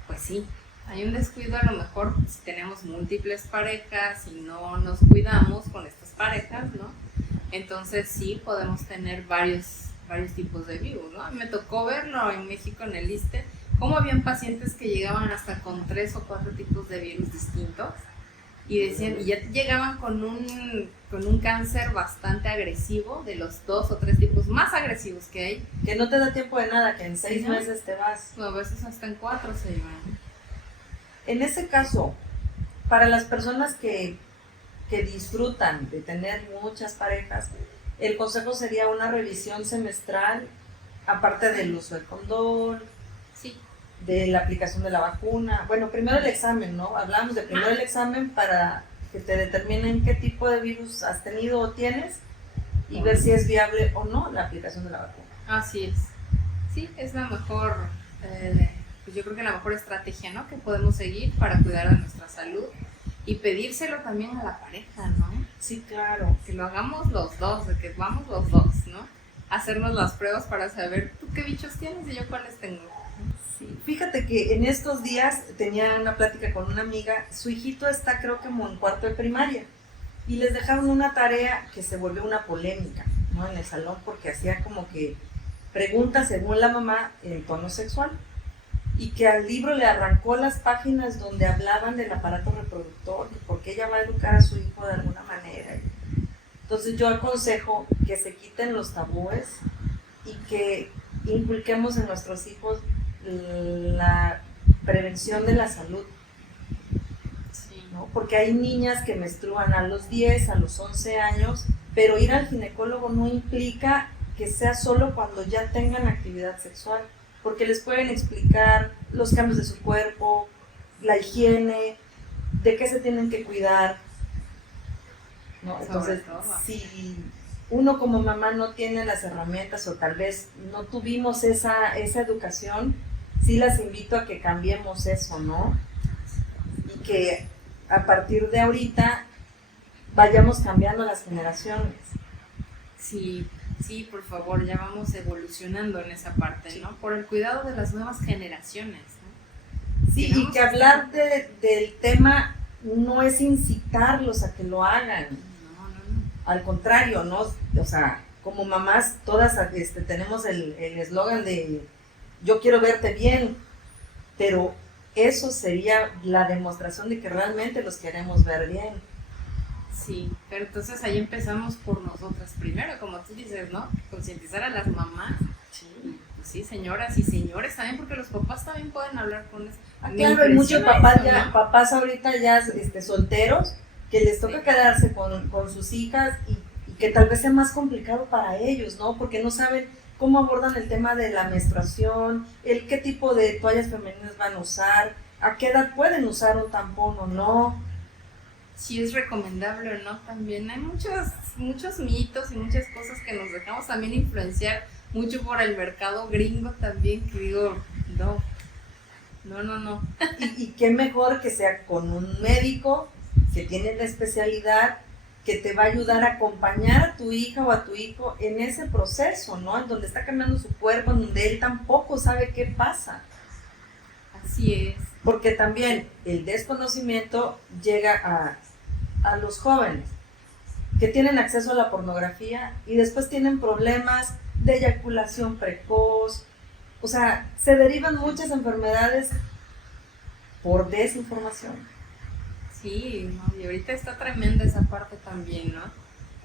pues sí, hay un descuido a lo mejor si tenemos múltiples parejas y no nos cuidamos con estas parejas, ¿no? Entonces sí podemos tener varios tipos de virus, ¿no? Me tocó verlo en México en el ISSSTE, cómo habían pacientes que llegaban hasta con 3 o 4 tipos de virus distintos y decían, y ya llegaban con un cáncer bastante agresivo, de los 2 o 3 tipos más agresivos que hay. Que no te da tiempo de nada, que en 6 ¿no? meses te vas. No, a veces hasta en 4 se llevan. En ese caso, para las personas que disfrutan de tener muchas parejas, el consejo sería una revisión semestral, aparte del uso del condón, Sí. de la aplicación de la vacuna. Bueno, primero el examen, ¿no? Hablamos de primero el examen para que te determinen qué tipo de virus has tenido o tienes y ver si es viable o no la aplicación de la vacuna. Así es. Sí, es la mejor, pues yo creo que la mejor estrategia, ¿no? Que podemos seguir para cuidar de nuestra salud y pedírselo también a la pareja, ¿no? Sí, claro. Que lo hagamos los dos, de que vamos los dos, ¿no? Hacernos las pruebas para saber tú qué bichos tienes y yo cuáles tengo. Sí. Fíjate que en estos días tenía una plática con una amiga, su hijito está creo que como en 4º de primaria y les dejaron una tarea que se volvió una polémica, ¿no? En el salón porque hacía como que preguntas según la mamá en tono sexual y que al libro le arrancó las páginas donde hablaban del aparato reproductor y por qué ella va a educar a su hijo de alguna manera. Entonces yo aconsejo que se quiten los tabúes y que inculquemos en nuestros hijos la prevención de la salud, Sí. ¿no? Porque hay niñas que menstruan a los 10, a los 11 años, pero ir al ginecólogo no implica que sea solo cuando ya tengan actividad sexual, porque les pueden explicar los cambios de su cuerpo, la higiene, de qué se tienen que cuidar, ¿no? Entonces, si uno como mamá no tiene las herramientas o tal vez no tuvimos esa educación, sí las invito a que cambiemos eso, ¿no? Y que a partir de ahorita vayamos cambiando las generaciones. Sí, sí, por favor, ya vamos evolucionando en esa parte, ¿no? Por el cuidado de las nuevas generaciones, ¿no? Sí, y que hablar del tema no es incitarlos a que lo hagan. No. Al contrario, ¿no? O sea, como mamás todas tenemos el eslogan de yo quiero verte bien, pero eso sería la demostración de que realmente los queremos ver bien. Sí, pero entonces ahí empezamos por nosotras primero, como tú dices, ¿no? Concientizar a las mamás. Sí. Pues sí, señoras y señores también, porque los papás también pueden hablar con eso. Claro, hay muchos papás eso, ya, ¿no? papás ahorita ya solteros, que les toca quedarse con sus hijas y que tal vez sea más complicado para ellos, ¿no? Porque no saben cómo abordan el tema de la menstruación, qué tipo de toallas femeninas van a usar, a qué edad pueden usar un tampón o no. Si es recomendable o no, también hay muchos mitos y muchas cosas que nos dejamos también influenciar mucho por el mercado gringo también, que digo, no. Y qué mejor que sea con un médico que tiene la especialidad, que te va a ayudar a acompañar a tu hija o a tu hijo en ese proceso, ¿no? En donde está cambiando su cuerpo, en donde él tampoco sabe qué pasa. Así es. Porque también el desconocimiento llega a los jóvenes que tienen acceso a la pornografía y después tienen problemas de eyaculación precoz. O sea, se derivan muchas enfermedades por desinformación. Sí, ¿no? Y ahorita está tremenda esa parte también, ¿no?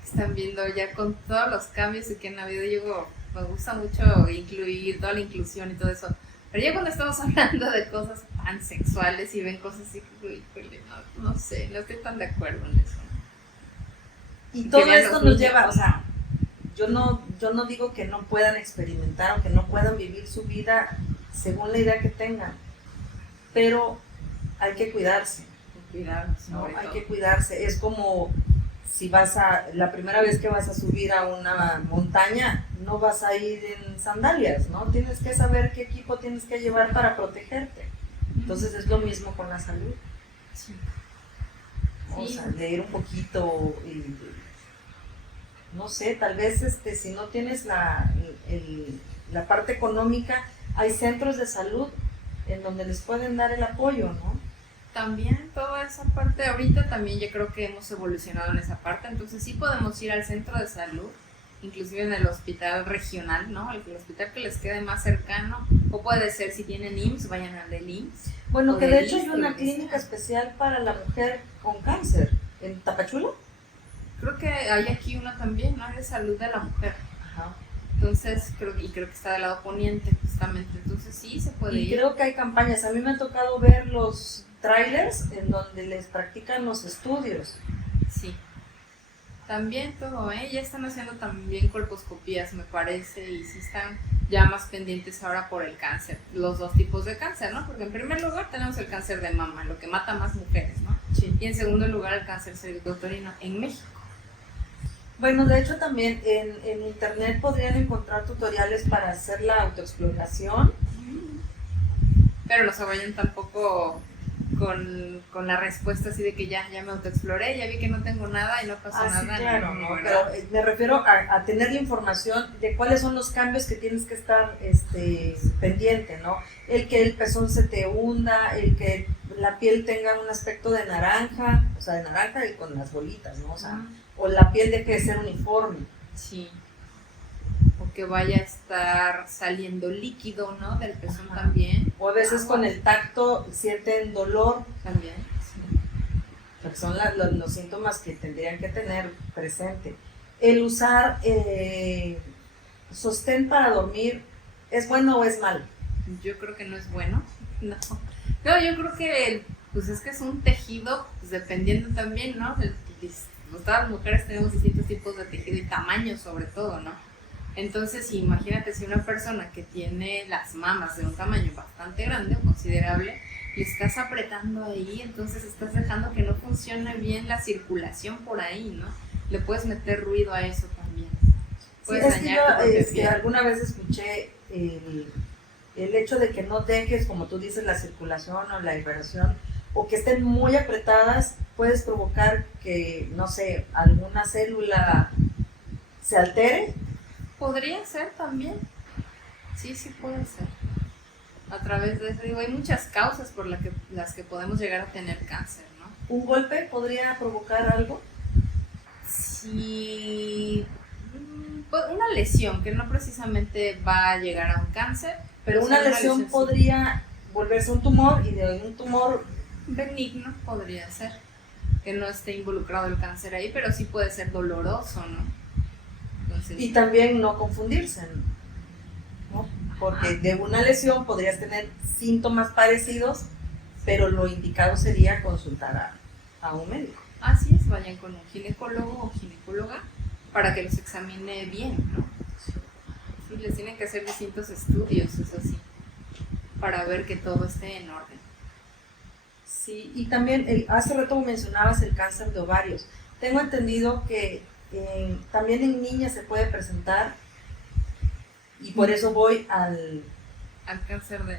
Están viendo ya con todos los cambios que han habido. Yo me gusta mucho incluir toda la inclusión y todo eso. Pero ya cuando estamos hablando de cosas pansexuales y ven cosas así, no sé, no estoy tan de acuerdo en eso. Y todo Que vean esto los nos niños, lleva, o sea, yo no digo que no puedan experimentar o que no puedan vivir su vida según la idea que tengan, pero hay que cuidarse, Cuidado, ¿no? sobre Hay todo. que cuidarse. Es como si la primera vez que vas a subir a una montaña, no vas a ir en sandalias, ¿no? Tienes que saber qué equipo tienes que llevar para protegerte. Entonces es lo mismo con la salud. Sí. O Sí. sea, leer un poquito y no sé, tal vez si no tienes la parte económica, hay centros de salud en donde les pueden dar el apoyo, ¿no? También toda esa parte, ahorita también yo creo que hemos evolucionado en esa parte, entonces sí podemos ir al centro de salud, inclusive en el hospital regional, ¿no? El hospital que les quede más cercano, O puede ser, si tienen IMSS, vayan al del IMSS. Bueno, O que del de hecho hay ISSSTE, una lo que clínica sea. especial para la mujer con cáncer en Tapachula. Creo que hay aquí una también, ¿no? De salud de la mujer. Ajá. Entonces, creo que está del lado poniente, justamente. Entonces, sí, se puede Y ir. creo que hay campañas. A mí me ha tocado ver los trailers en donde les practican los estudios. Sí. También todo, ¿eh? Ya están haciendo también colposcopías, me parece, y sí están ya más pendientes ahora por el cáncer. Los dos tipos de cáncer, ¿no? Porque en primer lugar tenemos el cáncer de mama, lo que mata más mujeres, ¿no? Sí. Y en segundo lugar el cáncer cervicuterino en México. Bueno, de hecho también en internet podrían encontrar tutoriales para hacer la autoexploración. Pero no se vayan tampoco con la respuesta así de que ya me autoexploré, ya vi que no tengo nada y no pasó nada. Sí, claro, no, ¿no? ¿verdad? Pero me refiero a tener la información de cuáles son los cambios que tienes que estar pendiente, ¿no? El que el pezón se te hunda, el que la piel tenga un aspecto de naranja, o sea, de naranja y con las bolitas, ¿no? O sea, o la piel deje de ser uniforme. Sí. O que vaya a estar saliendo líquido, ¿no? Del pezón Ajá. también. O a veces con el tacto sienten dolor, También, sí. porque son los síntomas que tendrían que tener presente. El usar sostén para dormir, ¿es bueno o es malo? Yo creo que no es bueno. No, yo creo que pues es que es un tejido, pues dependiendo también, ¿no? Todas las mujeres tenemos distintos tipos de tejido y tamaños sobre todo, ¿no? Entonces, imagínate si una persona que tiene las mamas de un tamaño bastante grande o considerable, le estás apretando ahí, entonces estás dejando que no funcione bien la circulación por ahí, ¿no? Le puedes meter ruido a eso también. Puedes Sí, es que dañar tu propia yo piel. alguna vez escuché el hecho de que no dejes, como tú dices, la circulación o la liberación, o que estén muy apretadas, puedes provocar que, no sé, alguna célula se altere. Podría ser también. Sí, sí puede ser. A través de eso, digo, hay muchas causas por las que podemos llegar a tener cáncer, ¿no? ¿Un golpe podría provocar algo? Sí, pues una lesión que no precisamente va a llegar a un cáncer, Pero sí, una lesión sí. podría volverse un tumor, y de un tumor Benigno podría ser, que no esté involucrado el cáncer ahí, pero sí puede ser doloroso, ¿no? Entonces, y también no confundirse, ¿no? Porque de una lesión podrías tener síntomas parecidos, pero lo indicado sería consultar a un médico. así es, vayan con un ginecólogo o ginecóloga para que los examine bien, ¿no? Sí, les tienen que hacer distintos estudios, eso sí, para ver que todo esté en orden. Sí, y también hace rato mencionabas el cáncer de ovarios. Tengo entendido que también en niñas se puede presentar, y por eso voy al cáncer de...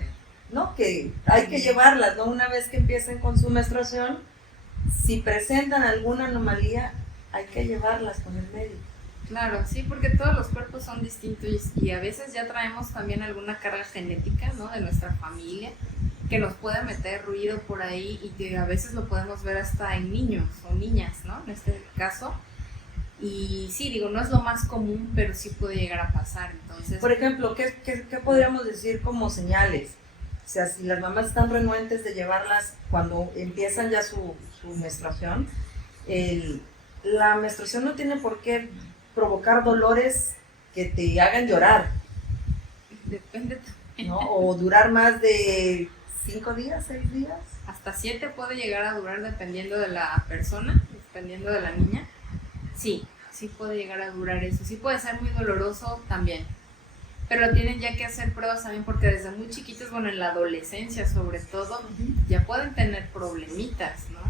¿no? Que hay que llevarlas, ¿no? Una vez que empiecen con su menstruación, si presentan alguna anomalía, hay que llevarlas con el médico. Claro, sí, porque todos los cuerpos son distintos y a veces ya traemos también alguna carga genética, ¿no? De nuestra familia, que nos puede meter ruido por ahí y que a veces lo podemos ver hasta en niños o niñas, ¿no? En este caso. Y sí, digo, no es lo más común, pero sí puede llegar a pasar, entonces... Por ejemplo, ¿qué podríamos decir como señales? O sea, si las mamás están renuentes de llevarlas cuando empiezan ya su menstruación, la menstruación no tiene por qué provocar dolores que te hagan llorar, Depende también. ¿no? O durar más de 5 días, 6 días. Hasta 7 puede llegar a durar dependiendo de la persona, dependiendo de la niña. Sí, sí puede llegar a durar eso. Sí puede ser muy doloroso también. Pero tienen ya que hacer pruebas también porque desde muy chiquitos, bueno, en la adolescencia sobre todo, ya pueden tener problemitas, ¿no?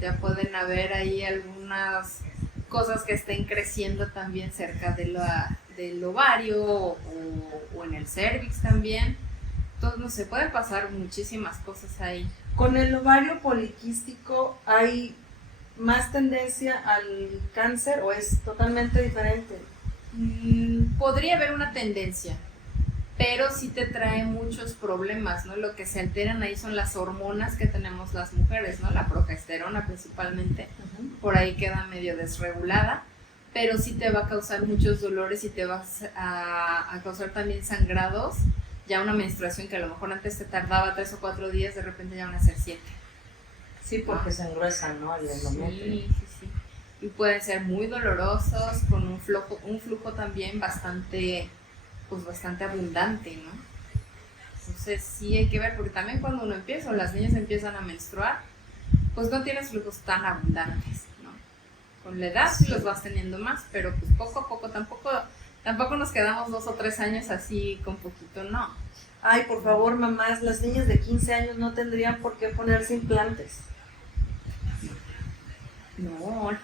Ya pueden haber ahí algunas cosas que estén creciendo también cerca del ovario o en el cervix también. Entonces, no sé, pueden pasar muchísimas cosas ahí. Con el ovario poliquístico, ¿hay más tendencia al cáncer o es totalmente diferente? Podría haber una tendencia, pero sí te trae muchos problemas, ¿no? Lo que se alteran ahí son las hormonas que tenemos las mujeres, ¿no? La progesterona principalmente, por ahí queda medio desregulada, pero sí te va a causar muchos dolores y te va a causar también sangrados ya una menstruación que a lo mejor antes te tardaba 3 o 4 días, de repente ya van a ser 7. Sí, porque se engruesan, ¿no? Al endometrio. Sí. Y pueden ser muy dolorosos, con un flujo también bastante, pues bastante abundante, ¿no? Entonces sí hay que ver, porque también cuando uno empieza, o las niñas empiezan a menstruar, pues no tienes flujos tan abundantes, ¿no? Con la edad sí los vas teniendo más, pero pues poco a poco, tampoco nos quedamos 2 o 3 años así con poquito, no. Ay, por favor, mamás, las niñas de 15 años no tendrían por qué ponerse implantes. No.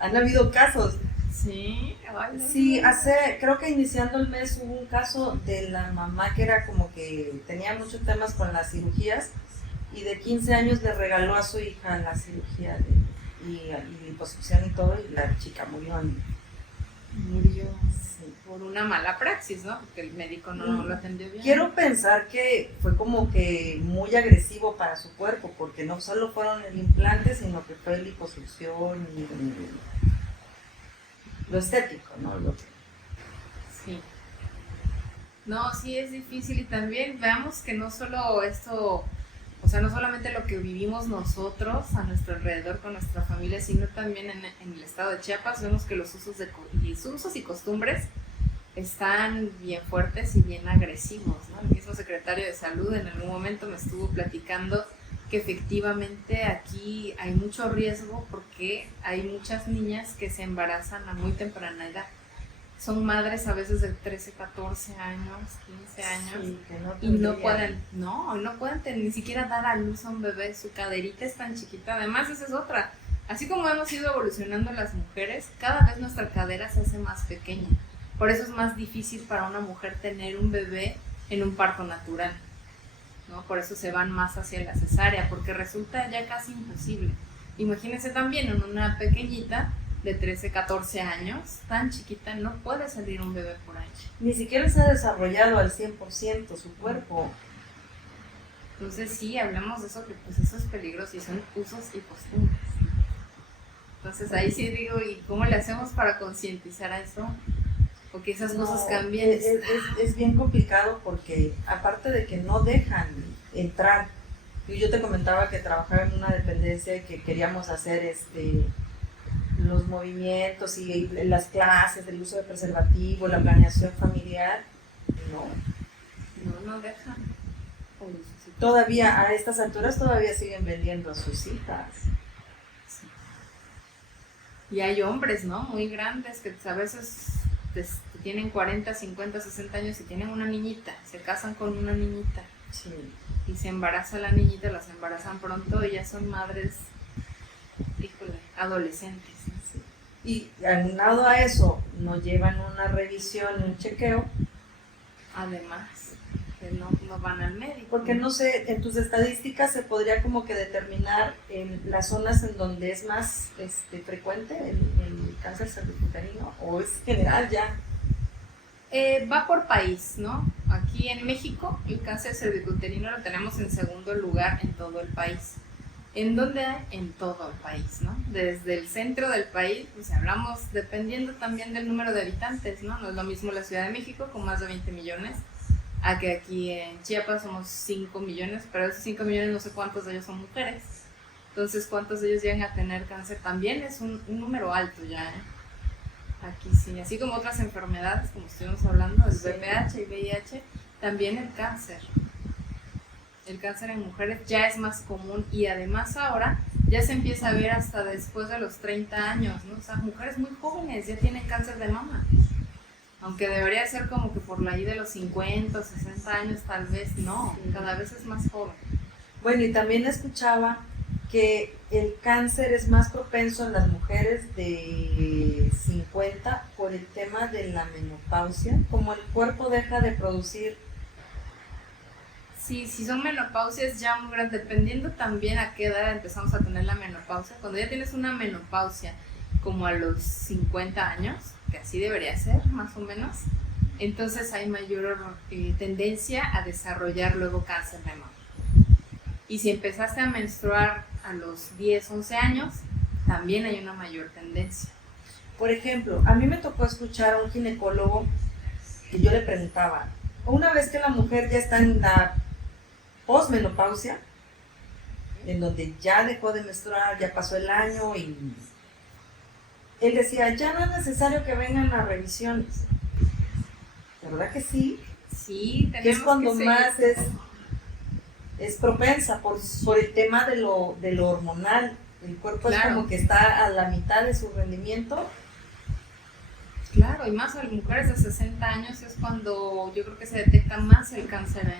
Han habido casos. Sí, Sí, creo que iniciando el mes hubo un caso de la mamá que era como que tenía muchos temas con las cirugías y de 15 años le regaló a su hija la cirugía y liposucción y todo, y la chica murió. Sí, por una mala praxis, ¿no? Porque el médico no lo atendió bien. Quiero pensar que fue como que muy agresivo para su cuerpo, porque no solo fueron el implante, sino que fue liposucción y lo estético, ¿no? Sí. No, sí es difícil, y también veamos que no solo esto, o sea, no solamente lo que vivimos nosotros a nuestro alrededor con nuestra familia, sino también en el estado de Chiapas vemos que los usos y costumbres están bien fuertes y bien agresivos, ¿no? El mismo secretario de Salud en algún momento me estuvo platicando que efectivamente aquí hay mucho riesgo porque hay muchas niñas que se embarazan a muy temprana edad. Son madres a veces de 13, 14 años, 15 años, sí, y no pueden ni siquiera dar a luz a un bebé. Su caderita es tan chiquita. Además, esa es otra. Así como hemos ido evolucionando las mujeres, cada vez nuestra cadera se hace más pequeña. Por eso es más difícil para una mujer tener un bebé en un parto natural, ¿no? Por eso se van más hacia la cesárea, porque resulta ya casi imposible. Imagínense también en una pequeñita de 13, 14 años, tan chiquita, no puede salir un bebé por ahí. Ni siquiera se ha desarrollado al 100% su cuerpo. Entonces sí, hablamos de eso, que pues eso es peligroso y son usos y costumbres. Entonces ahí sí digo, ¿y cómo le hacemos para concientizar a eso? O que esas cosas cambien. Es bien complicado porque aparte de que no dejan entrar, yo te comentaba que trabajaba en una dependencia y que queríamos hacer los movimientos y las clases del uso de preservativo, la planeación familiar, no dejan. Todavía a estas alturas todavía siguen vendiendo a sus hijas. Y hay hombres, ¿no? Muy grandes que a veces tienen 40, 50, 60 años y tienen una niñita, se casan con una niñita. Sí. Y se embaraza la niñita, las embarazan pronto y ya son madres, adolescentes. Sí. Y aunado a eso, no llevan una revisión, un chequeo. Además, que no van al médico. Porque no sé, en tus estadísticas se podría como que determinar en las zonas en donde es más frecuente el cáncer cervicuterino, o es general ya. Va por país, ¿no? Aquí en México el cáncer cervicuterino lo tenemos en segundo lugar en todo el país. ¿En dónde hay? En todo el país, ¿no? Desde el centro del país, pues hablamos dependiendo también del número de habitantes, ¿no? No es lo mismo la Ciudad de México con más de 20 millones, a que aquí en Chiapas somos 5 millones, pero esos 5 millones no sé cuántos de ellos son mujeres. Entonces, ¿cuántos de ellos llegan a tener cáncer? También es un número alto ya, ¿eh? Aquí sí, así como otras enfermedades, como estuvimos hablando, el VPH y VIH, también el cáncer. El cáncer en mujeres ya es más común y además ahora ya se empieza a ver hasta después de los 30 años, ¿no? O sea, mujeres muy jóvenes ya tienen cáncer de mama. Aunque debería ser como que por la ahí de los 50 o 60 años, tal vez no, cada vez es más joven. Bueno, y también escuchaba que el cáncer es más propenso en las mujeres de 50 por el tema de la menopausia, como el cuerpo deja de producir. Sí, si son menopausias ya muy grandes, dependiendo también a qué edad empezamos a tener la menopausia. Cuando ya tienes una menopausia como a los 50 años, que así debería ser, más o menos, entonces hay mayor tendencia a desarrollar luego cáncer de mama. Y si empezaste a menstruar a los 10, 11 años, también hay una mayor tendencia. Por ejemplo, a mí me tocó escuchar a un ginecólogo que yo le preguntaba, una vez que la mujer ya está en la posmenopausia, en donde ya dejó de menstruar, ya pasó el año, y él decía, ya no es necesario que vengan a revisiones. ¿La verdad que sí? Sí, Que es cuando seguir. más es propensa por el tema de lo hormonal. El cuerpo Claro. es como que está a la mitad de su rendimiento. Claro, y más a las mujeres de 60 años es cuando yo creo que se detecta más el cáncer.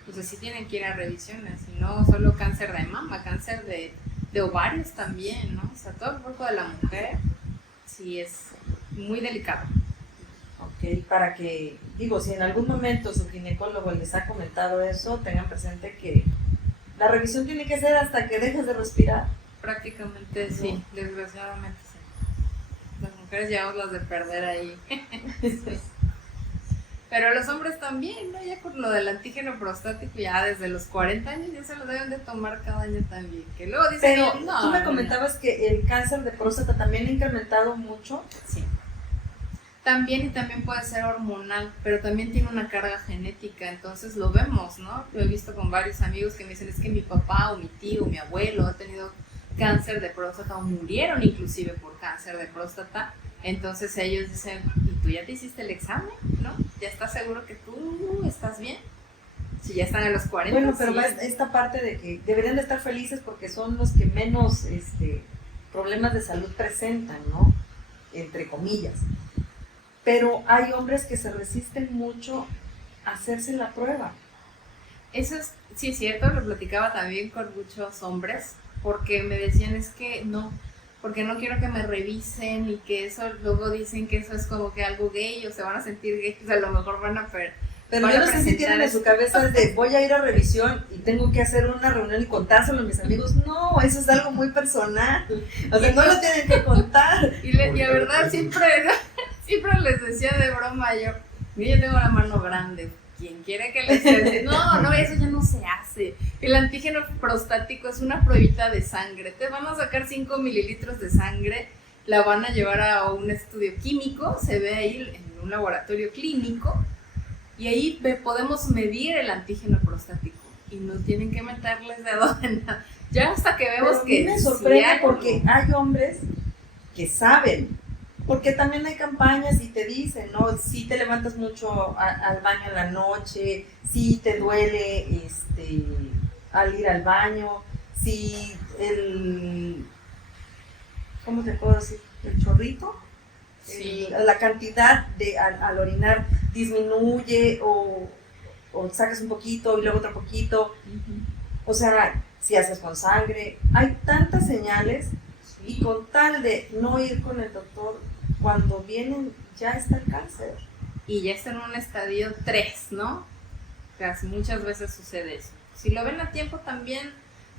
Entonces sí tienen que ir a revisiones, y no solo cáncer de mama, cáncer de ovarios también, ¿no? O sea, todo el cuerpo de la mujer sí es muy delicado. Ok, para que, digo, si en algún momento su ginecólogo les ha comentado eso, tengan presente que la revisión tiene que ser hasta que dejes de respirar. Prácticamente sí, desgraciadamente sí. Las mujeres llevamos las de perder ahí. Sí. Pero los hombres también, ¿no? Ya con lo del antígeno prostático, ya desde los 40 años ya se lo deben de tomar cada año también. Que luego dicen, Pero no, tú me no, comentabas que el cáncer de próstata también ha incrementado mucho. Sí. También, y también puede ser hormonal, pero también tiene una carga genética, entonces lo vemos, ¿no? Lo he visto con varios amigos que me dicen, es que mi papá o mi tío o mi abuelo ha tenido cáncer de próstata o murieron inclusive por cáncer de próstata. Entonces ellos dicen, ¿y tú ya te hiciste el examen? ¿No? ¿Ya estás seguro que tú estás bien? Si ya están a los 40. Bueno, pero sí. va esta parte de que deberían de estar felices porque son los que menos problemas de salud presentan, ¿no? Entre comillas. Pero hay hombres que se resisten mucho a hacerse la prueba. Eso es, sí es cierto, lo platicaba también con muchos hombres, porque me decían, es que no, porque no quiero que me revisen, y que eso luego dicen que eso es como que algo gay, o se van a sentir gay, o sea, a lo mejor van a Pero yo no sé si tienen en su cabeza de voy a ir a revisión y tengo que hacer una reunión y contárselo a mis amigos. No, eso es algo muy personal. O sea, no lo tienen que contar. Y la verdad siempre les decía de broma yo, mira, yo tengo la mano grande, quien quiere que les diga, no, eso ya no se hace. El antígeno prostático es una pruebita de sangre, te van a sacar 5 mililitros de sangre, la van a llevar a un estudio químico, se ve ahí en un laboratorio clínico, y ahí podemos medir el antígeno prostático, y no tienen que meterles dedo en nada. Ya hasta que vemos Pero que me sorprende sí porque hay hombres que saben, porque también hay campañas y te dicen, ¿no? Si te levantas mucho al baño en la noche, si te duele al ir al baño, si ¿cómo te puedo decir? El chorrito, sí. La cantidad al orinar disminuye o sacas un poquito y luego otro poquito. Uh-huh. O sea, si haces con sangre, hay tantas señales, y con tal de no ir con el doctor, cuando vienen ya está el cáncer. Y ya está en un estadio 3, ¿no? Casi muchas veces sucede eso. Si lo ven a tiempo también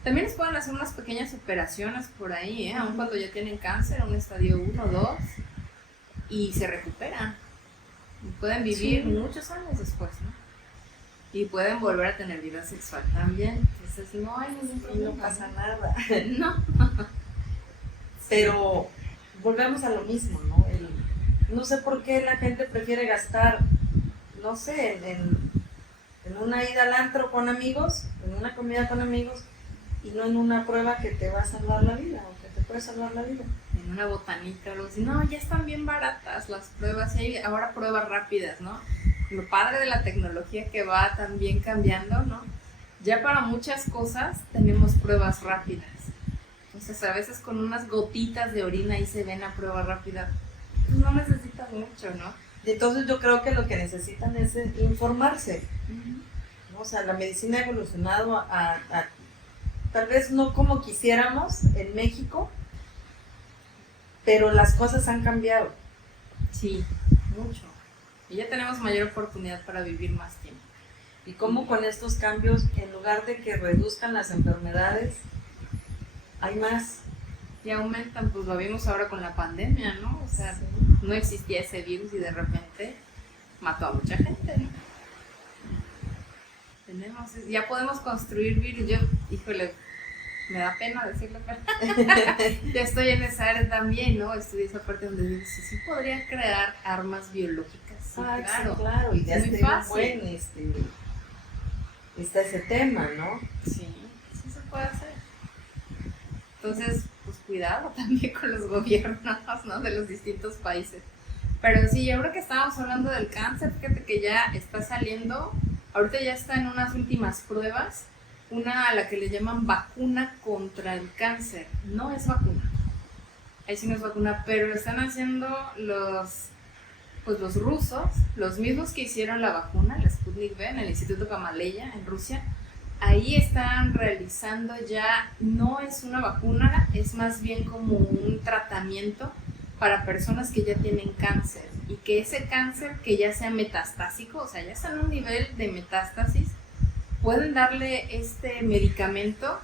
les pueden hacer unas pequeñas operaciones por ahí, aun cuando ya tienen cáncer, un estadio 1, 2, y se recuperan. Y pueden vivir muchos años después, ¿no? Y pueden volver a tener vida sexual también. Entonces no hay ningún problema. No pasa nada. No. Pero volvemos a lo mismo, ¿no? No sé por qué la gente prefiere gastar, no sé, en una ida al antro con amigos, en una comida con amigos, y no en una prueba que te va a salvar la vida, o que te puede salvar la vida. En una botanita o algo así. No, ya están bien baratas las pruebas, y hay ahora pruebas rápidas, ¿no? Lo padre de la tecnología que va también cambiando, ¿no? Ya para muchas cosas tenemos pruebas rápidas. Entonces a veces con unas gotitas de orina ahí se ven a prueba rápida. Pues no necesitas mucho, ¿no? Y entonces yo creo que lo que necesitan es informarse. ¿No? O sea, la medicina ha evolucionado a tal vez no como quisiéramos en México, pero las cosas han cambiado. Sí, mucho. Y ya tenemos mayor oportunidad para vivir más tiempo. Y cómo con estos cambios, en lugar de que reduzcan las enfermedades, hay más. Y aumentan, pues lo vimos ahora con la pandemia, ¿no? O sea, no existía ese virus y de repente mató a mucha gente, ¿no? Ya podemos construir virus. Yo, híjole, me da pena decirlo, pero ya estoy en esa área también, ¿no? Estudié esa parte donde digo, sí podrían crear armas biológicas Sí, Sí, claro, y ya es muy está fácil. buen, está ese tema, ¿no? Sí, sí se puede hacer. Entonces, pues cuidado también con los gobiernos, ¿no? De los distintos países. Pero sí, yo creo que estábamos hablando del cáncer, fíjate que ya está saliendo, ahorita ya está en unas últimas pruebas, una a la que le llaman vacuna contra el cáncer. No es vacuna, ahí sí no es vacuna, pero lo están haciendo los rusos, los mismos que hicieron la vacuna, la Sputnik V, en el Instituto Gamaleya, en Rusia. Ahí están realizando ya, no es una vacuna, es más bien como un tratamiento para personas que ya tienen cáncer y que ese cáncer que ya sea metastásico, o sea, ya está en un nivel de metástasis, pueden darle este medicamento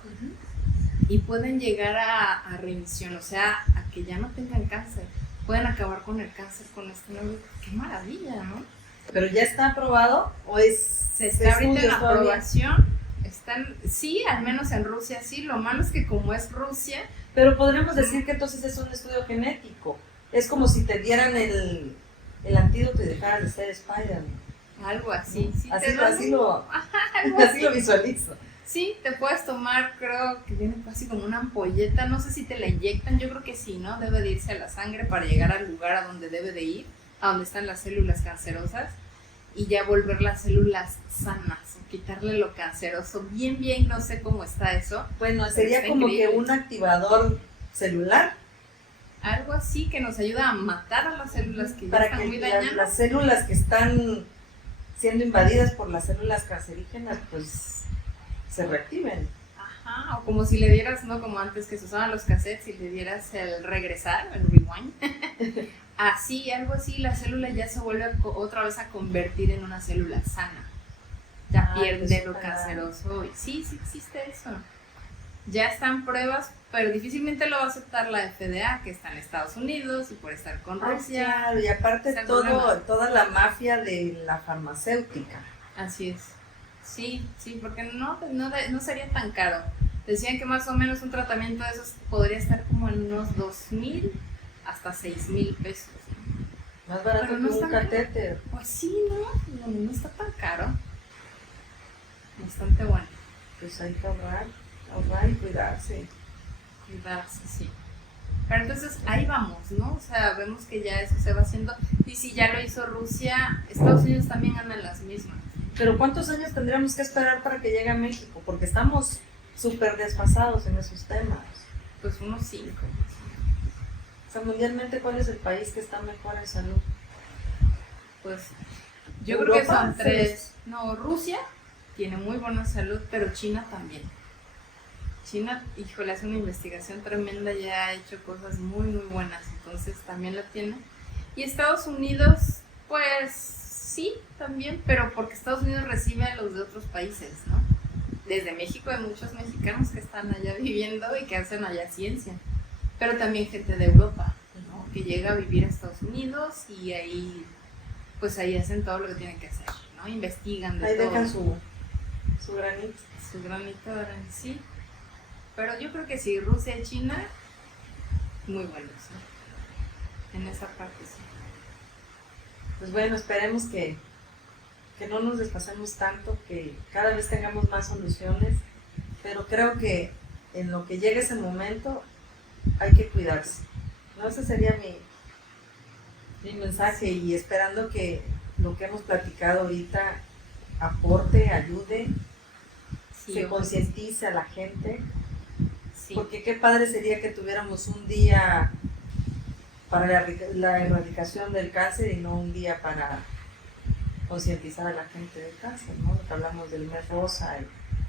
y pueden llegar a remisión, o sea, a que ya no tengan cáncer, pueden acabar con el cáncer con este nuevo. ¡Qué maravilla!, ¿no? ¿Pero ya está aprobado o se está ahorita en aprobación? Sí, al menos en Rusia sí, lo malo es que como es Rusia... Pero podríamos decir que entonces es un estudio genético, es como si te dieran el antídoto y dejaras de ser Spider-Man. Algo así, sí. Así lo visualizo. Sí, te puedes tomar, creo que viene casi como una ampolleta, no sé si te la inyectan, yo creo que sí, ¿no? Debe de irse a la sangre para llegar al lugar a donde debe de ir, a donde están las células cancerosas, y ya volver las células sanas, o quitarle lo canceroso. Bien, no sé cómo está eso. Bueno, sería como increíble. Que un activador celular. Algo así que nos ayuda a matar a las células que ya están muy dañadas. Las células que están siendo invadidas por las células cancerígenas, pues se reactiven. Ajá, o como si le dieras, ¿no? Como antes que se usaban los cassettes, si le dieras el regresar, el rewind. Así, algo así, la célula ya se vuelve otra vez a convertir en una célula sana. Ya pierde lo canceroso. Sí existe eso. Ya están pruebas, pero difícilmente lo va a aceptar la FDA, que está en Estados Unidos y por estar con Rusia. Claro, y aparte toda la mafia de la farmacéutica. Así es. Sí, porque no sería tan caro. Decían que más o menos un tratamiento de esos podría estar como en unos 2,000 hasta 6,000 pesos. Más barato que un catéter. Pues sí, no está tan caro. Bastante bueno. Pues hay que ahorrar y cuidarse. Sí. Pero entonces ahí vamos, ¿no? O sea, vemos que ya eso se va haciendo. Y si ya lo hizo Rusia, Estados Unidos también anda en las mismas. Pero ¿cuántos años tendríamos que esperar para que llegue a México? Porque estamos súper desfasados en esos temas. Pues unos 5. O sea, mundialmente, ¿cuál es el país que está mejor en salud? Pues yo creo que son 3. No, Rusia tiene muy buena salud, pero China también. China, híjole, hace una investigación tremenda, ya ha hecho cosas muy buenas, entonces también la tiene. Y Estados Unidos, pues sí, también, pero porque Estados Unidos recibe a los de otros países, ¿no? Desde México hay muchos mexicanos que están allá viviendo y que hacen allá ciencia, pero también gente de Europa, ¿no? Que llega a vivir a Estados Unidos y ahí, pues ahí hacen todo lo que tienen que hacer, ¿no? Investigan de ahí todo. Ahí dejan su granito. Su granito de arena, sí. Pero yo creo que sí, Rusia y China, muy buenos, ¿no? En esa parte sí. Pues bueno, esperemos que no nos despasemos tanto, que cada vez tengamos más soluciones, pero creo que en lo que llegue ese momento hay que cuidarse, ¿no? Ese sería mi mensaje, y esperando que lo que hemos platicado ahorita aporte, ayude, se concientice a la gente. Sí. Porque qué padre sería que tuviéramos un día para la erradicación del cáncer y no un día para concientizar a la gente del cáncer, ¿no? Hablamos del mes rosa.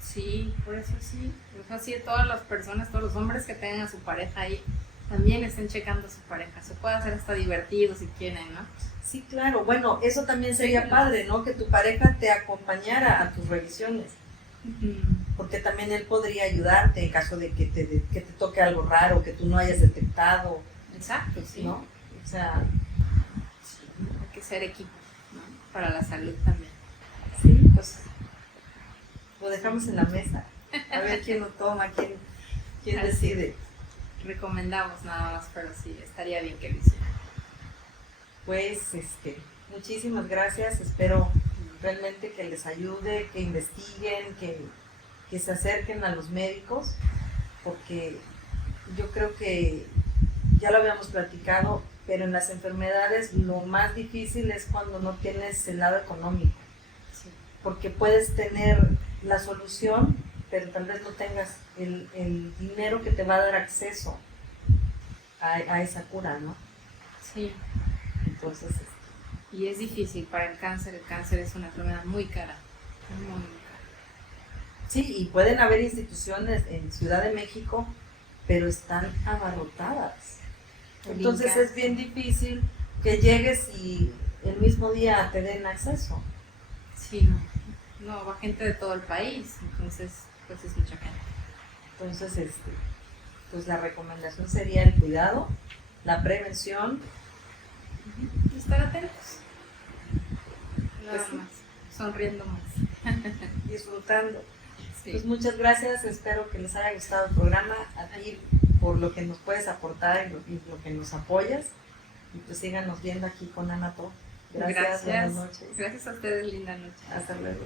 Sí, por eso sí. Por eso sí, todas las personas, todos los hombres que tengan a su pareja ahí, también estén checando a su pareja. Se puede hacer hasta divertido si quieren, ¿no? Sí, claro. Bueno, eso también sería padre, ¿no? Que tu pareja te acompañara a tus revisiones. Porque también él podría ayudarte en caso de que te toque algo raro, que tú no hayas detectado. Exacto, sí. ¿No? O sea, sí, hay que ser equipo, ¿no? Para la salud también. Sí, pues lo dejamos en la mesa. A ver quién lo toma, quién decide. Recomendamos nada más, pero sí, estaría bien que lo hiciera. Pues, Muchísimas gracias, espero realmente que les ayude, que investiguen, que se acerquen a los médicos, porque yo creo que ya lo habíamos platicado, pero en las enfermedades lo más difícil es cuando no tienes el lado económico, Sí. porque puedes tener la solución, pero tal vez no tengas el dinero que te va a dar acceso a esa cura, ¿no? Sí. Entonces, Y es difícil para el cáncer es una enfermedad muy cara, muy, muy cara. sí, y pueden haber instituciones en Ciudad de México, pero están abarrotadas. Entonces es bien difícil que llegues y el mismo día te den acceso. Sí, no, va gente de todo el país, entonces pues es mucha gente. Entonces, pues la recomendación sería el cuidado, la prevención. Y estar atentos. Nada Pues sí. más, sonriendo más. Disfrutando. Sí. Pues muchas gracias, espero que les haya gustado el programa, a ti por lo que nos puedes aportar y lo que nos apoyas. Y pues síganos viendo aquí con Ana To. Gracias, buenas noches. Gracias a ustedes, linda noche. Hasta luego.